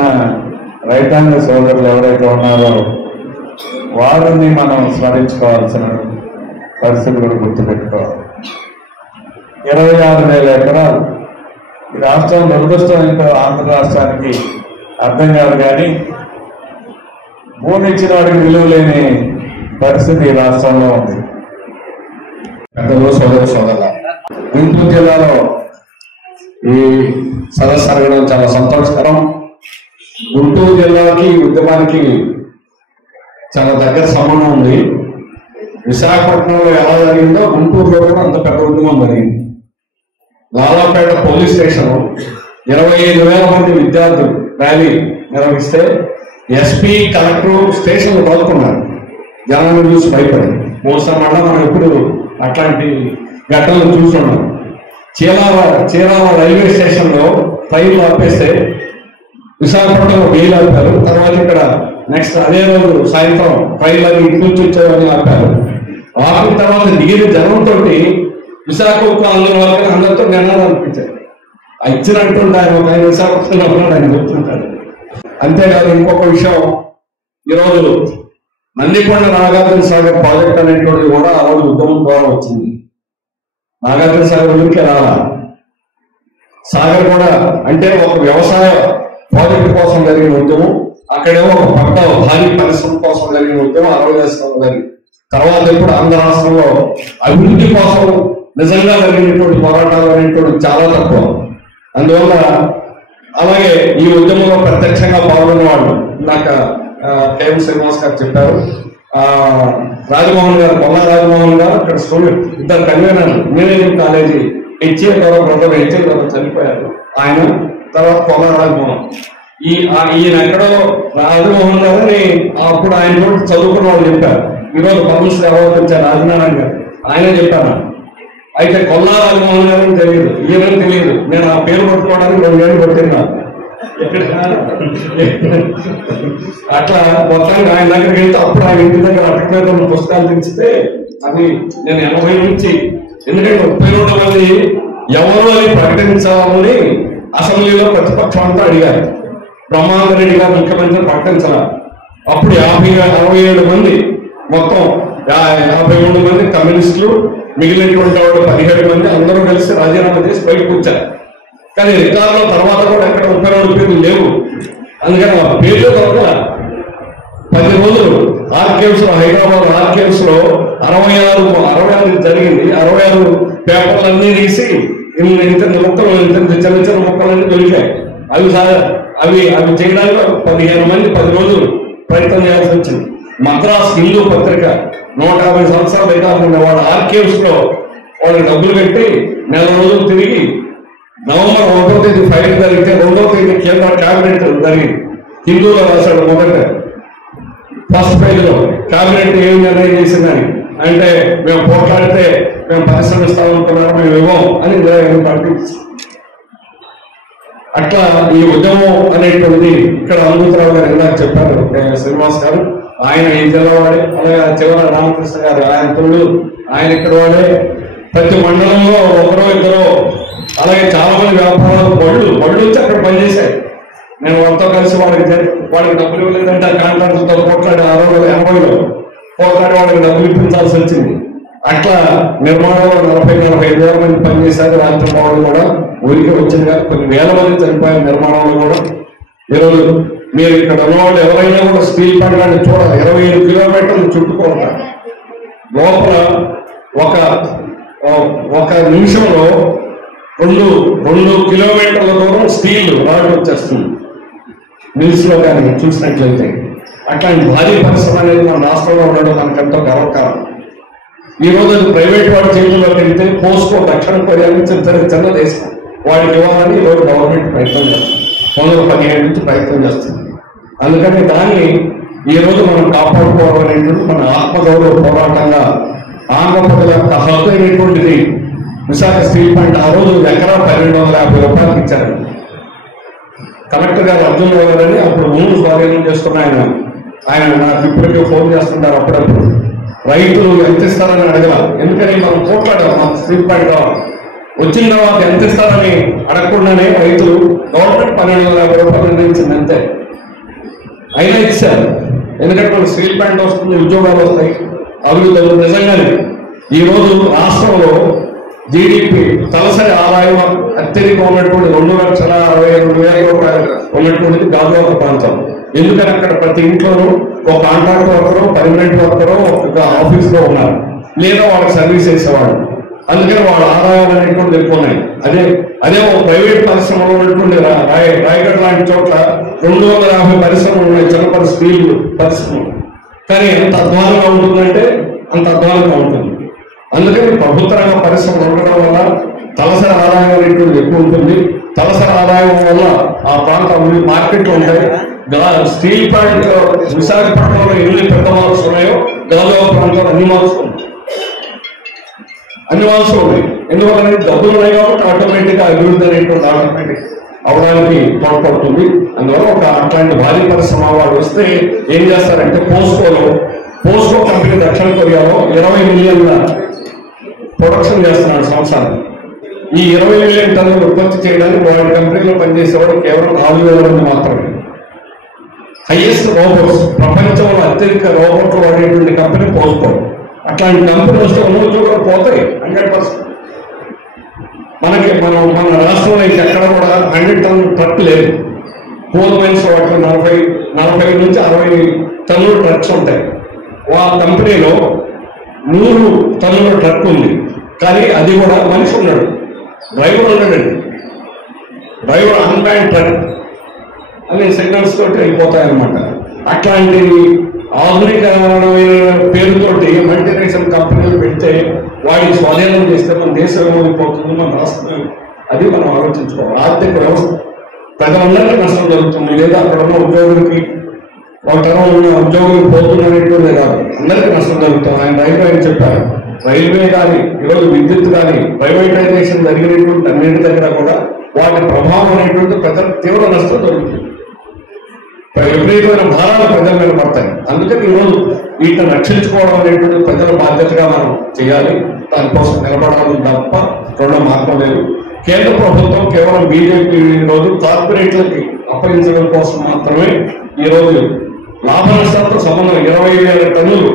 రైతాంగ సోదరులు ఎవరైతే ఉన్నారో వారిని మనం స్మరించుకోవాల్సిన పరిస్థితి కూడా గుర్తుపెట్టుకోవాలి. 26,000 ఎకరాలు ఈ రాష్ట్రం దురదృష్టం ఏంటో ఆంధ్ర రాష్ట్రానికి అర్థం కాదు, కానీ భూమి ఇచ్చిన వాడికి విలువ లేని పరిస్థితి ఈ రాష్ట్రంలో ఉంది. పెద్దలు, సోదరుల, గుంటూరు జిల్లాలో ఈ సదస్సు జరగడం చాలా సంతోషకరం. గుంటూరు జిల్లాకి ఉద్యమానికి చాలా దగ్గర సంబంధం ఉంది. విశాఖపట్నంలో ఎలా జరిగిందో గుంటూరులో కూడా అంత పెద్ద ఉద్యమం జరిగింది. లాలాపేట పోలీస్ స్టేషన్ 25,000 మంది విద్యార్థులు ర్యాలీ నిర్వహిస్తే ఎస్పీ, కలెక్టర్ స్టేషన్లు కోరుకున్నారు. జనాన్ని చూసి భయపడి మోసం వల్ల మనం ఎప్పుడు అట్లాంటి ఘటనలు చూస్తున్నాం. చీరాల రైల్వే స్టేషన్లో ట్రైన్లు ఆపేస్తే విశాఖపట్నంలో బెయిల్ ఆపారు. తర్వాత ఇక్కడ నెక్స్ట్ అదే రోజు సాయంత్రం ట్రైన్లు ఇంటి నుంచి వచ్చేవన్నీ ఆపారు. ఆపిన తర్వాత దిగిన జనంతో విశాఖ ఉక్కు ఆందోళన వర్గాలు అందరితో నినాదాలు అనిపించారు. ఇచ్చినట్టుంటే ఆయన ఒక 5 విశాఖపట్నంలో ఉన్నాడు, ఆయన చెప్తుంటాడు. అంతేకాదు ఇంకొక విషయం, ఈరోజు నందికొండ నాగార్జున సాగర్ ప్రాజెక్ట్ అనేటువంటిది కూడా ఆ రోజు ఉద్యమం ద్వారా వచ్చింది. నాగార్జున సాగర్ ఊరికే రాలా, సాగర్ కూడా అంటే ఒక వ్యవసాయ ప్రాజెక్టు కోసం జరిగిన ఉద్యమం, అక్కడేమో ఒక పట్ట భారీ పరిశ్రమ కోసం జరిగిన ఉద్యమం 60 దశకంలో జరిగింది. తర్వాత ఇప్పుడు ఆంధ్ర రాష్ట్రంలో అభివృద్ధి కోసం నిజంగా జరిగినటువంటి పోరాటాలు అనేటువంటి చాలా తక్కువ. అందువల్ల అలాగే ఈ ఉద్యమంలో ప్రత్యక్షంగా పాల్గొన్న వాళ్ళు నాకు కేఎం శ్రీనివాస్ గారు చెప్పారు, రాజమోహన్ గారు, కొల్లా రాజమోహన్ గారు అక్కడ స్టూడెంట్, ఇద్దరు కన్వీనర్ ఇంజనీరింగ్ కాలేజీ హెచ్ఏ చనిపోయారు ఆయన, తర్వాత కొల్లా రాజమోహన్. ఈయన ఎక్కడో రాజమోహన్ గారిని అప్పుడు ఆయన కూడా చదువుకున్న వాళ్ళు చెప్పారు. ఈరోజు పద్మశ్రీ అవార్డు వచ్చారు రాజనారాయణ గారు, ఆయనే చెప్పారు. అయితే కొల్లా రాజమోహన్ గారిని తెలియదు, ఈయనని తెలియదు. నేను ఆ పేరు పట్టుకోవడానికి 2 ఏళ్ళు పట్టినా. అట్లా మొత్తానికి ఆయన దగ్గరికి వెళ్తే అప్పుడు ఆయన ఇంటి దగ్గర అటకలేదో పుస్తకాలు తెచ్చితే అది నేను 80 నుంచి, ఎందుకంటే 32 మంది ఎవరు అని ప్రకటించాలని అసెంబ్లీలో ప్రతిపక్షం అంతా అడిగారు. బ్రహ్మానందరెడ్డి గారు ముఖ్యమంత్రి ప్రకటించాల. అప్పుడు 67 మంది, మొత్తం 53 మంది కమ్యూనిస్టులు, మిగిలినటువంటి వాళ్ళు 17 మంది అందరూ కలిసి రాజీనామా చేసి బయటకు వచ్చారు. కానీ రికార్డులో తర్వాత కూడా ఎక్కడ 32 పేర్లు లేవు. అందుకని ఆ పేర్లు దొరకల. 10 రోజులు ఆర్కేవ్స్ లో, హైదరాబాద్ ఆర్కేవ్స్ లో 66 జరిగింది. 66 పేపర్లన్నీ తీసి ఇంత ముక్కలు, చిన్న చిన్న ముక్కలన్నీ దొరికాయి. అవి చేయడానికి 15 మంది 10 రోజులు ప్రయత్నం చేయాల్సి వచ్చింది. మద్రాస్ హిందూ పత్రిక 150 సంవత్సరాల రికార్డు ఉన్న వాళ్ళ ఆర్కేవ్స్ లో వాళ్ళకి డబ్బులు పెట్టి 4 రోజులు తిరిగి నవంబర్ 1వ తేదీ ఫైల్ జరిగితే 2వ తేదీ కేంద్ర కేబినెట్ జరిగింది. హిందూలో రాశాడు మొదట ఫస్ట్ పేజ్ లో కేబినెట్ ఏం నిర్ణయం చేసిందని. అంటే మేము పోట్లాడితే మేము పరిశ్రమ ఇస్తామనుకున్నారు, మేము ఇవ్వం అని ప్రకటించాం. అట్లా ఈ ఉద్యమం అనేటువంటిది ఇక్కడ అమృతరావు గారు ఇందాక చెప్పారు, శ్రీనివాస్ గారు, ఆయన ఈ జిల్లా వాడే, అలాగే చివర రామకృష్ణ గారు ఆయన తోడు, ఆయన ఇక్కడ వాడే. ప్రతి మండలంలో 1-2, అలాగే చాలా మంది వ్యాపారాలు బళ్ళు వచ్చి అక్కడ పనిచేశాయి. నేను వాళ్ళతో కలిసి వాళ్ళకి డబ్బులు ఇవ్వలేదంటే కాంట్రాక్టర్తో పోట్లాడి 1980లో పోట్లాడి వాళ్ళకి డబ్బులు ఇప్పించాల్సి వచ్చింది. అట్లా నిర్మాణంలో 40-45 వేల మంది పనిచేశారు. రాష్ట్ర వాళ్ళు కూడా ఊరికి వచ్చింది కాదు, కొన్ని వేల మంది చనిపోయారు నిర్మాణంలో కూడా. ఈరోజు మీరు ఇక్కడ ఉన్నవాళ్ళు ఎవరైనా కూడా స్టీల్ ప్లాంట్ చూడాలి. 25 కిలోమీటర్లు చుట్టుకుంటారు. లోపల ఒక నిమిషంలో 2 కిలోమీటర్ల దూరం స్టీల్ రాడ్ వచ్చేస్తుంది. న్యూస్ లో కానీ చూసినట్లయితే అట్లాంటి భారీ పరిశ్రమ అనేది మన రాష్ట్రంలో ఉండడం మనకెంతో గర్వకారణం. ఈ రోజు అది ప్రైవేట్ వాడి చేతుల్లోకి వెళ్తే పోస్కో దక్షిణ కొరియా నుంచి చిన్న దేశం, వాడికి ఇవ్వాలని ఈరోజు గవర్నమెంట్ ప్రయత్నం చేస్తుంది. 2015 నుంచి ప్రయత్నం చేస్తుంది. అందుకని దాన్ని ఈ రోజు మనం కాపాడుకోవడం అనేటువంటి మన ఆత్మగౌరవ పోరాటంగా ఆంధ్రప్రదేశ్ యొక్క హక్కు అయినటువంటిది విశాఖ స్టీల్ ప్లాంట్ ఆ రోజు ఎకరా 1250 రూపాయలకు ఇచ్చారు. కలెక్టర్ గారు అర్జున్ రావు గారని అప్పుడు భూములు స్వాధీనం చేస్తున్న ఆయన నాకు ఇప్పటికీ ఫోన్ చేస్తుంటారు అప్పుడప్పుడు. రైతులు ఎంత ఇస్తారని అడగల, ఎందుకని మనం పోట్లాడాం, మాకు స్టీల్ ప్లాంట్ కావాలి. వచ్చిన తర్వాత ఎంత ఇస్తారని అడగకుండానే రైతులు గవర్నమెంట్ 1250 రూపాయలు నిర్ణయించింది అంతే. అయినా ఇచ్చారు, ఎందుకంటే మనకు స్టీల్ ప్లాంట్ వస్తుంది, ఉద్యోగాలు వస్తాయి, అభివృద్ధి అవుతుంది. నిజంగానే ఈరోజు రాష్ట్రంలో జీడిపి తలసరి ఆదాయం అత్యధిక ఉన్నటువంటి 2,62,000 రూపాయలు ఉన్నటువంటిది గాజువాక ప్రాంతం. ఎందుకని అక్కడ ప్రతి ఇంట్లోనూ ఒక కాంట్రాక్ట్ వర్కరు, పర్మనెంట్ వర్కరు ఒక ఆఫీస్ లో ఉన్నారు, లేదా వాళ్ళకి సర్వీస్ చేసేవాళ్ళు. అందుకని వాళ్ళ ఆదాయాలు అనేటువంటి ఎక్కువ ఉన్నాయి. అదే ఒక ప్రైవేట్ పరిశ్రమలో ఉన్నటువంటి రాయగఢ్ లాంటి చోట్ల 250 పరిశ్రమలు ఉన్నాయి, చిన్నపడి స్టీల్ పరిశ్రమలు. కానీ ఎంత అధ్వానంగా ఉంటుందంటే అంత అధ్వానంగా ఉంటుంది. అందుకని ప్రభుత్వ రంగ పరిశ్రమలు ఉండడం వల్ల తలసరి ఆదాయం అనేటువంటి ఎక్కువ ఉంటుంది. తలసరి ఆదాయం వల్ల ఆ ప్రాంత మార్కెట్లు ఉంటాయి. స్టీల్ ప్లాంట్ విశాఖపట్నంలో ఎన్ని పెద్ద మార్క్స్ ఉన్నాయో గాజువాక ప్రాంతంలో అన్ని మార్క్స్ ఉన్నాయి. ఎందువల్ల డబ్బులు ఉన్నాయి కాబట్టి ఆటోమేటిక్ గా అభివృద్ధి అనేటువంటి ఆటోమేటిక్ అవడానికి తోడ్పడుతుంది. అందువల్ల అట్లాంటి భారీ పరిశ్రమ వాళ్ళు వస్తే ఏం చేస్తారంటే పోస్కో కంపెనీ దక్షిణ కొరియాలో 20 మిలియన్ల ప్రొడక్షన్ చేస్తున్నాడు సంవత్సరానికి. ఈ 20 మిలియన్ టన్నులు ఉత్పత్తి చేయడానికి వాళ్ళ కంపెనీలో పనిచేసేవాడు కేవలం 4,000 మంది మాత్రమే. హైయెస్ట్ రోబోట్స్, ప్రపంచంలో అత్యధిక రోబోట్లు వాడేటువంటి కంపెనీ పోస్ట్పోర్ట్. అట్లాంటి కంపెనీ వస్తే ఉన్న ఉద్యోగాలు పోతాయి 100%. మన రాష్ట్రంలో ఎక్కడ కూడా 100 టన్నుల ట్రక్ లేదు. కోల్ మైన్స్ వాటిలో 40 నుంచి 60 టన్నుల ట్రక్స్ ఉంటాయి. వాళ్ళ కంపెనీలో 100 టన్నుల ట్రక్ ఉంది, కానీ అది కూడా మనిషి ఉన్నాడు, డ్రైవర్ ఉన్నాడండి. డ్రైవర్ అన్మ్యాన్ ట్రక్ అనే సిగ్నల్స్ తోటి వెళ్ళిపోతాయన్నమాట. అట్లాంటి ఆధునికమైన పేరుతోటి మల్టీనేషనల్ కంపెనీలు పెడితే వాడికి స్వాధీనం చేస్తే మన దేశం ఏమైపోతుంది, మన రాష్ట్రం, అది మనం ఆలోచించుకోవాలి. ఆర్థిక వ్యవస్థ ప్రజలందరికీ నష్టం జరుగుతుంది, లేదా అక్కడ ఉన్న ఉద్యోగులకి ఒకటో ఉన్న ఉద్యోగులు పోతున్నటువంటిదే కాదు, అందరికీ నష్టం జరుగుతుంది. ఆయన చెప్పారు, రైల్వే కానీ ఈరోజు విద్యుత్ కానీ ప్రైవేటైజేషన్ జరిగినటువంటి అన్నింటి దగ్గర కూడా వాటి ప్రభావం అనేటువంటి ప్రజలకు తీవ్ర నష్టం జరుగుతుంది. విపరీతమైన భారాలు ప్రజల మీద పడతాయి. అందుకని ఈరోజు వీటిని రక్షించుకోవడం అనేటువంటి ప్రజల బాధ్యతగా మనం చేయాలి. దానికోసం నిలబడాలి తప్ప రెండో మార్గం లేదు. కేంద్ర ప్రభుత్వం కేవలం బీజేపీ ఈరోజు కార్పొరేట్లకి అప్పగించడం కోసం మాత్రమే ఈరోజు లాభ నష్టాలతో సంబంధం 20,000 టన్నులు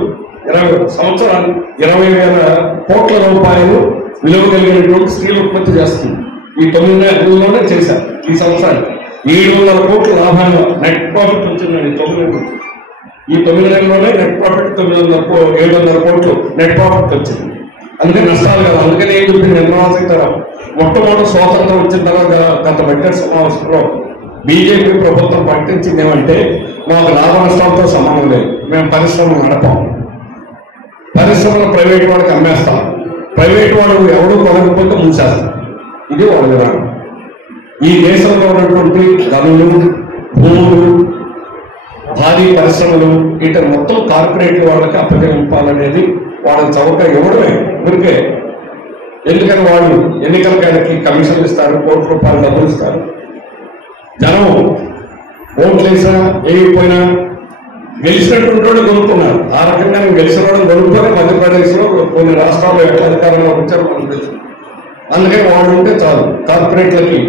20,000 కోట్ల రూపాయలు విలువ కలిగినటువంటి స్టీల్ ఉత్పత్తి చేస్తుంది. ఈ 9 నెలల్లోనే చేశారు. ఈ సంవత్సరానికి 700 కోట్ల లాభంగా నెట్ ప్రాఫిట్ వచ్చిందండి. 9 నెలల్లోనే నెట్ ప్రాఫిట్ 700 కోట్లు నెట్ ప్రాఫిట్ వచ్చింది. అందుకని నష్టాలు కదా. అందుకని ఏం చెప్పింది నిర్మలా సీతారామన్, మొట్టమొదటి స్వాతంత్రం వచ్చిన తర్వాత గత బడ్జెట్ సమావేశంలో బీజేపీ ప్రభుత్వం ప్రకటించింది ఏమంటే, మాకు లాభ నష్టాలతో సంబంధం లేదు, మేము పరిశ్రమలు నడపాం, పరిశ్రమలు ప్రైవేట్ వాళ్ళకి అమ్మేస్తాం, ప్రైవేట్ వాళ్ళు ఎవరు కొనకపోతే మూసేస్తాం. ఇది వాళ్ళ విధానం. ఈ దేశంలో ఉన్నటువంటి గనులు, భూములు, భారీ పరిశ్రమలు వీటి మొత్తం కార్పొరేట్ వాళ్ళకి అప్పగింపాలనేది వాళ్ళకి చౌక ఇవ్వడమే ఊరికే. ఎందుకని వాళ్ళు ఎన్నికల కాడికి కమిషన్లు ఇస్తారు, కోట్ల రూపాయలు డబ్బులు ఇస్తారు. జనం ఓట్లు వేసినా వేయకపోయినా గెలిచినటువంటి వాళ్ళు కొనుక్కున్నారు. ఆ రకంగా గెలిచిన వాళ్ళు కొనుక్కొని మధ్యప్రదేశ్లో కొన్ని రాష్ట్రాల్లో ఎట్లా అధికారంలో వచ్చారో మనకు తెలుసు. అందుకని వాళ్ళు ఉంటే చాలు. కార్పొరేట్లకి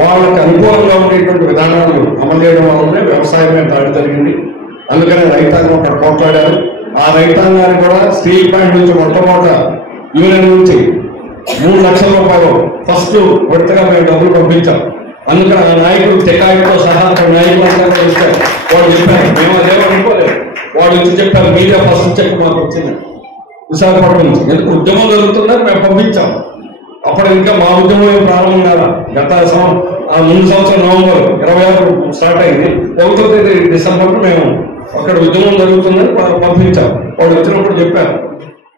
వాళ్ళకి అనుకూలంగా ఉండేటువంటి విధానాలు అమలు చేయడం వల్లనే వ్యవసాయం మీద దాడి జరిగింది. అందుకని రైతాంగం అక్కడ పోట్లాడారు. ఆ రైతాంగాన్ని కూడా స్టీల్ ప్లాంట్ నుంచి మొట్టమొదట యూనియన్ నుంచి 3 లక్షల రూపాయలు ఫస్ట్ విడతగా మేము డబ్బులు పంపించాం. అందుకని ఆ నాయకులు తెకాయితో సహా నాయకులంతా ఇచ్చారు. వాళ్ళు చెప్పారు, మేము అదేమో అనుకోలేదు. వాళ్ళు వచ్చి చెప్పారు, మీడియా ఫస్ట్ చెక్ మాకు వచ్చింది విశాఖపట్నం నుంచి. ఎందుకు ఉద్యమం జరుగుతుందని మేము పంపించాం. అప్పుడు ఇంకా మా ఉద్యమం ఏం ప్రారంభం కాదా. ముందు సంవత్సరం నవంబర్ 26 స్టార్ట్ అయింది. 1వ తేదీ డిసెంబర్ మేము అక్కడ ఉద్యమం జరుగుతుందని పంపించాం. వాళ్ళు వచ్చినప్పుడు చెప్పారు.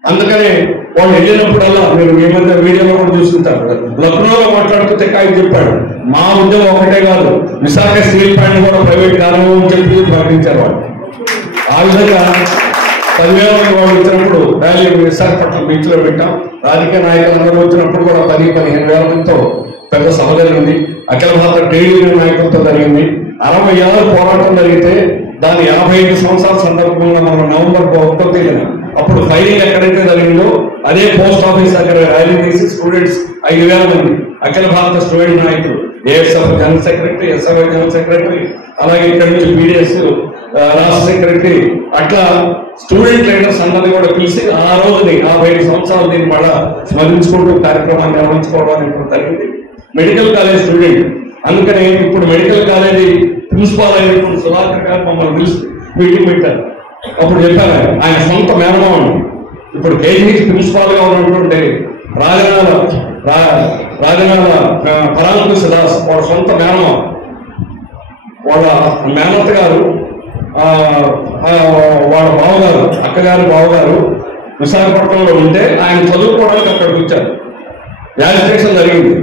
అందుకని వాళ్ళు వెళ్ళినప్పుడల్లా మీరు మీ మధ్య వీడియోలో కూడా చూస్తుంటారు, లక్నోలో మాట్లాడుతూ కాయ చెప్పాడు, మా ఉద్యమం ఒకటే కాదు, విశాఖ స్టీల్ ప్లాంట్ కూడా ప్రైవేట్ కారణం అని చెప్పి ప్రకటించారు వాళ్ళు. ఆ విధంగా 10,000 మంది వాళ్ళు వచ్చినప్పుడు ర్యాలీ విశాఖపట్నం బీచ్ లో పెట్టాం. రాజకీయ నాయకులందరూ వచ్చినప్పుడు కూడా 10,000-15,000 మందితో పెద్ద సభ జరిగింది. అఖిల భారత ట్రేడ్ యూనియన్ నాయకులతో జరిగింది. 60 ఏళ్ళ పోరాటం జరిగితే దాని 55 సంవత్సరాల సందర్భంగా మనం నవంబర్ 1వ తేదీన అప్పుడు ఫైరింగ్ ఎక్కడైతే జరిగిందో అదే పోస్ట్ ఆఫీస్ దగ్గర ర్యాలీ తీసి స్టూడెంట్స్ 5,000 మంది అఖిల భారత స్టూడెంట్ నాయకులు, ASF general secretary, SFI general secretary, అలాగే ఇక్కడి నుంచి పీడిఎస్ రాష్ట్ర సెక్రటరీ, అట్లా స్టూడెంట్ లీడర్స్ అందరినీ కూడా పిలిచి ఆ రోజుని 55 సంవత్సరాలు దీన్ని మళ్ళా స్మరించుకుంటూ కార్యక్రమాన్ని నిర్వహించుకోవడం అనేది జరిగింది. మెడికల్ కాలేజ్ స్టూడెంట్, అందుకని ఇప్పుడు మెడికల్ కాలేజీ ప్రిన్సిపాల్ అయినటువంటి సుధాకర్ గారు మమ్మల్ని పిలిచి మీటింగ్ పెట్టారు. అప్పుడు చెప్పారు, ఆయన సొంత మేనమామని ఇప్పుడు కేజీహెచ్ ప్రిన్సిపాల్ గా ఉన్నటువంటి రాజనాల పరాంకుశ దాస్ వాళ్ళ సొంత మేనమామ, వాళ్ళ మేనత్త గారు, వాళ్ళ బావగారు, అక్కగారు బావగారు విశాఖపట్నంలో ఉంటే ఆయన చదువుకోవడానికి అక్కడికి వచ్చారు. యాజిస్ట్రేషన్ జరిగింది.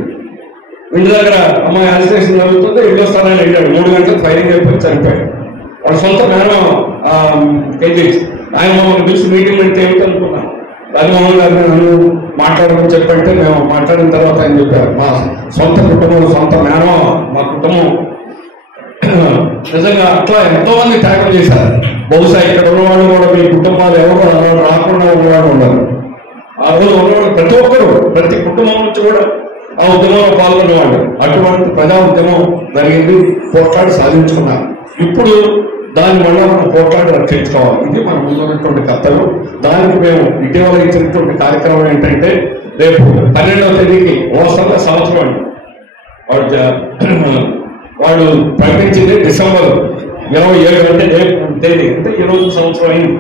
ఇంటి దగ్గర అమ్మ యాజిస్ట్రేషన్ జరుగుతుంటే ఇళ్ళో స్థానాన్ని వెళ్ళాడు. 3 గంటలకు ఫైరింగ్ అయిపోయి చనిపోయాడు. వాళ్ళ సొంత మేనమామ కేజీహెచ్. ఆయన మమ్మల్ని పిలిచి మీటింగ్ పెడితే ఏమిటనుకున్నాను, రాజమోహన్ గారిని నన్ను మాట్లాడమని చెప్పంటే మేము మాట్లాడిన తర్వాత ఆయన చెప్పారు, మా సొంత కుటుంబం, సొంత మేనమామ, మా కుటుంబం నిజంగా అట్లా ఎంతో మంది త్యాగం చేశారు. బహుశా ఇక్కడ ఉన్నవాళ్ళు కూడా మీ కుటుంబాలు ఎవరు అలా రాకుండా ఉన్నవాడు ఉన్నారు. ఆ రోజు ఉన్నవాళ్ళు ప్రతి ఒక్కరు, ప్రతి కుటుంబం నుంచి కూడా ఆ ఉద్యమంలో పాల్గొనేవాళ్ళు. అటువంటి ప్రజా ఉద్యమం జరిగింది, పోట్లాడి సాధించుకున్నారు. ఇప్పుడు దాన్ని మళ్ళీ మనం పోట్లాడి రక్షించుకోవాలి. ఇది మన ముందున్నటువంటి కర్తవ్యం. దానికి మేము ఇటీవల ఇచ్చినటువంటి కార్యక్రమం ఏంటంటే, రేపు 12వ తేదీకి ఓసంగా సంవత్సరం అండి. వాళ్ళు ప్రకటించింది డిసెంబర్ 27 అంటే రేపు తేదీ, అంటే ఈ రోజు సంవత్సరం అయింది.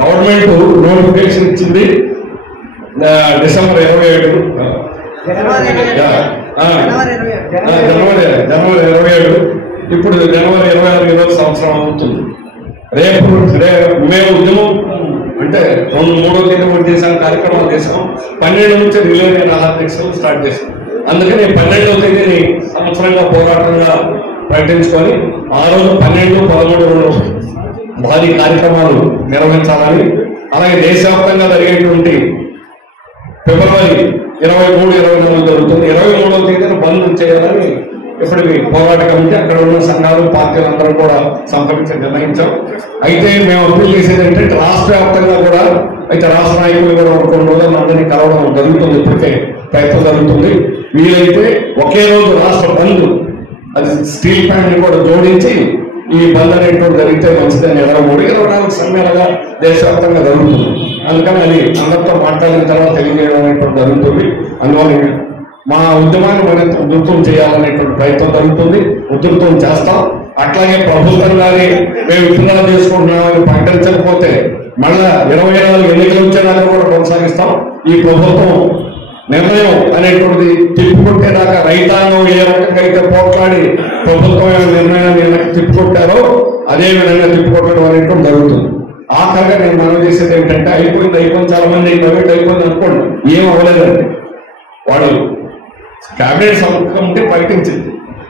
గవర్నమెంట్ నోటిఫికేషన్ ఇచ్చింది డిసెంబర్ 27, జనవరి 27. ఇప్పుడు జనవరి 26 ఈరోజు సంవత్సరం అవుతుంది. రేపు మేము ఉద్యమం అంటే 3వ తేదీ చేసాం, కార్యక్రమాలు చేసాం. 12 నుంచి రిలే దీక్షలు స్టార్ట్ చేసాం. అందుకని 12వ తేదీని సంవత్సరంగా పోరాటంగా ప్రకటించుకొని ఆ రోజు 12, 13 భారీ కార్యక్రమాలు నిర్వహించాలని, అలాగే దేశవ్యాప్తంగా జరిగేటువంటి ఫిబ్రవరి 23, 24 జరుగుతుంది. 23వ తేదీన బంద్ చేయాలని ఇప్పటికి పోరాట కమిటీ, అక్కడ ఉన్న సంఘాలు, పార్టీలందరూ కూడా సంప్రదించి నిర్ణయించాం. అయితే మేము అప్పీల్ చేసేది ఏంటంటే రాష్ట్ర వ్యాప్తంగా కూడా, అయితే రాష్ట్ర నాయకులు కూడా 2 రోజులు అందరినీ కలవడం జరుగుతుంది. ఇప్పటికే ప్రయత్నం జరుగుతుంది. వీలైతే ఒకే రోజు రాష్ట్ర బంద్, అది స్టీల్ ప్లాంట్ ని కూడా జోడించి ఈ బంద్ అనేటువంటి జరిగితే మంచిదని 23-24 సమ్మెలుగా దేశవ్యాప్తంగా జరుగుతుంది. అందుకని అది అందరితో మాట్లాడిన తర్వాత తెలియజేయడం అనేటువంటి జరుగుతుంది. అందువల్ల మా ఉద్యమాన్ని మరింత ఉధృతం చేయాలనేటువంటి ప్రయత్నం జరుగుతుంది, ఉధృతం చేస్తాం. అట్లాగే ప్రభుత్వం గారి మేము విత్తనాలు చేసుకుంటున్నామని ప్రకటించకపోతే మళ్ళా 24 ఎన్నికలు వచ్చేదాకా కూడా కొనసాగిస్తాం. ఈ ప్రభుత్వం నిర్ణయం అనేటువంటిది తిప్పుకొట్టేదాకా రైతాంగం ఏ రకంగా అయితే పోట్లాడి ప్రభుత్వం నిర్ణయాన్ని తిప్పుకొట్టారో అదే విధంగా తిప్పుకొట్టడం అనేటువంటి జరుగుతుంది. ఆఖరిగా నేను మనం చేసేది ఏంటంటే, అయిపోయింది చాలా మంది ప్రైవేట్ అయిపోయింది అనుకోండి, ఏం అవ్వలేదండి. వాడు క్యాబినెట్ సబ్ కమిటీ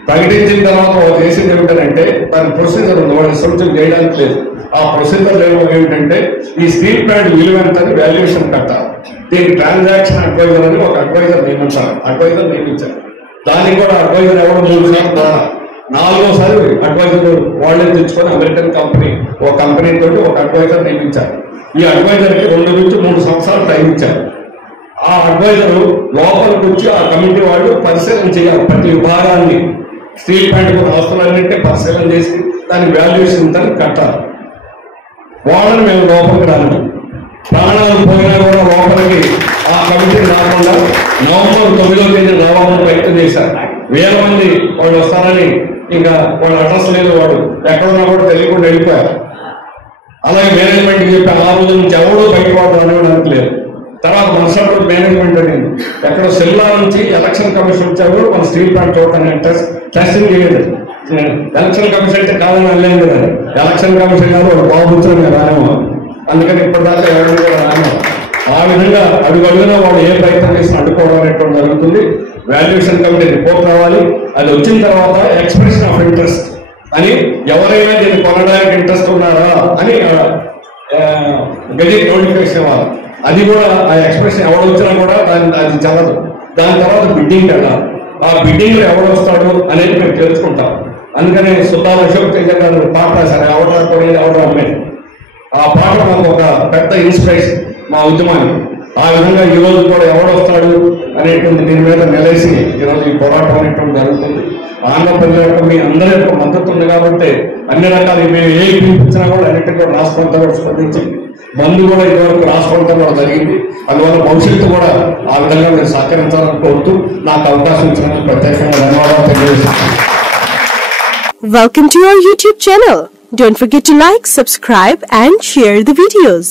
ప్రకటించిన తర్వాత వాళ్ళు చేసింది ఏమిటంటే, దాని ప్రొసీజర్ ఉంది, వాళ్ళు ఇష్టం చేయడానికి లేదు. ఆ ప్రొసీజర్ ఏమిటంటే, ఈ స్టీల్ ప్లాంట్ విలువ ఎంత వాల్యుయేషన్ కట్టాలి. దీనికి ట్రాన్సాక్షన్ అడ్వైజర్ అని ఒక అడ్వైజర్ నియమించారు. దానికి కూడా అడ్వైజర్ ఎవరు 3 సార్లు ద్వారా 4వసారి అడ్వైజర్ వాళ్ళే తెచ్చుకొని అమెరికన్ కంపెనీ ఒక కంపెనీ తోటి ఒక అడ్వైజర్ నియమించారు. ఈ అడ్వైజర్ కి 2 నుంచి 3 సంవత్సరాలు టైం ఇచ్చారు. ఆ అడ్వైజర్ లోపలికి వచ్చి ఆ కమిటీ వాళ్ళు పరిశీలన చేయాలి. ప్రతి విభాగాన్ని, స్టీల్ ప్లాంట్ ఆస్తులన్నింటినీ పరిశీలన చేసి దాని వాల్యుయేషన్ దాన్ని కట్టాలి. వాళ్ళని మేము లోపలికి రాను, ప్రాణాలు పోయినా కూడా లోపలికి ఆ కమిటీ రాకుండా నవంబర్ 9వ తేదీ రావాలని ప్రయత్నం చేశారు. 1000 మంది వాళ్ళు వస్తారని, ఇంకా వాళ్ళ అడ్రస్ లేదు, వాడు ఎక్కడున్నా కూడా తెలియకుండా వెళ్ళిపోయారు. అలాగే మేనేజ్మెంట్కి చెప్పి ఆ రోజు నుంచి ఎవడో బయటపడడం అనేవాడానికి లేదు. తర్వాత మరుసటి మేనేజ్మెంట్ అనేది ఎక్కడ సెల్లా నుంచి ఎలక్షన్ కమిషన్ వచ్చారు, మన స్టీల్ ప్లాంట్ చూడటానికి టెస్టింగ్ చేయలేదు. ఎలక్షన్ కమిషన్ అంటే కాదని వెళ్ళలేదు కదా, ఎలక్షన్ కమిషన్ కాదు, వాడు బాగుంచడం రానేమో. అందుకని ఇప్పటిదాకా ఎవరు కూడా రానేమో. ఆ విధంగా అడుగడుగునా వాడు ఏ ప్రయత్నం చేసినా అడ్డుకోవడం అనేటువంటి జరుగుతుంది. వాల్యుయేషన్ కమిటీ రిపోర్ట్ రావాలి. అది వచ్చిన తర్వాత ఎక్స్ప్రెషన్ ఆఫ్ ఇంట్రెస్ట్ అని, ఎవరైనా దీన్ని కొనడానికి ఇంట్రెస్ట్ ఉన్నారా అని గెజిట్ నోటిఫికేషన్ ఇవ్వాలి. అది కూడా ఆ ఎక్స్ప్రెషన్ ఎవరు వచ్చినా కూడా అది చల్లదు. దాని తర్వాత బిడ్డింగ్ వెళ్ళాలి. ఆ బిడ్డింగ్ లో ఎవరు వస్తాడు అనేది మేము తెలుసుకుంటాం. అందుకని సుద్దాల అశోక్ తేజ గారు పాట రాశారు, ఎవరు రాకపోయినా ఎవరు అమ్మేది. ఆ పాట మాకు ఒక పెద్ద ఇన్స్పిరేషన్ మా ఉద్యమాన్ని. ఆ విధంగా ఈ రోజు కూడా ఎవడు వస్తాడు అనేటువంటి దీని మీద నిలేసి ఈరోజు ఈ పోరాటం అనేటువంటి జరుగుతుంది. ఆంధ్రప్రదేశ్ యొక్క మీ అందరి యొక్క మద్దతు ఉంది కాబట్టి అన్ని రకాలు మేము ఏ పిలిపించినా కూడా అన్నింటినీ కూడా రాష్ట్రంతో కూడా స్పందించి బంద్ కూడా ఇదివరకు రాష్ట్రంతో కూడా జరిగింది. అందువల్ల భవిష్యత్తు కూడా ఆ విధంగా మీరు సహకరించాలని కోరుతూ నాకు అవకాశం ఇచ్చినందుకు ప్రత్యేకంగా ధన్యవాదాలు తెలియజేస్తున్నాను. Welcome to our YouTube channel. Don't forget to like, subscribe and share the videos.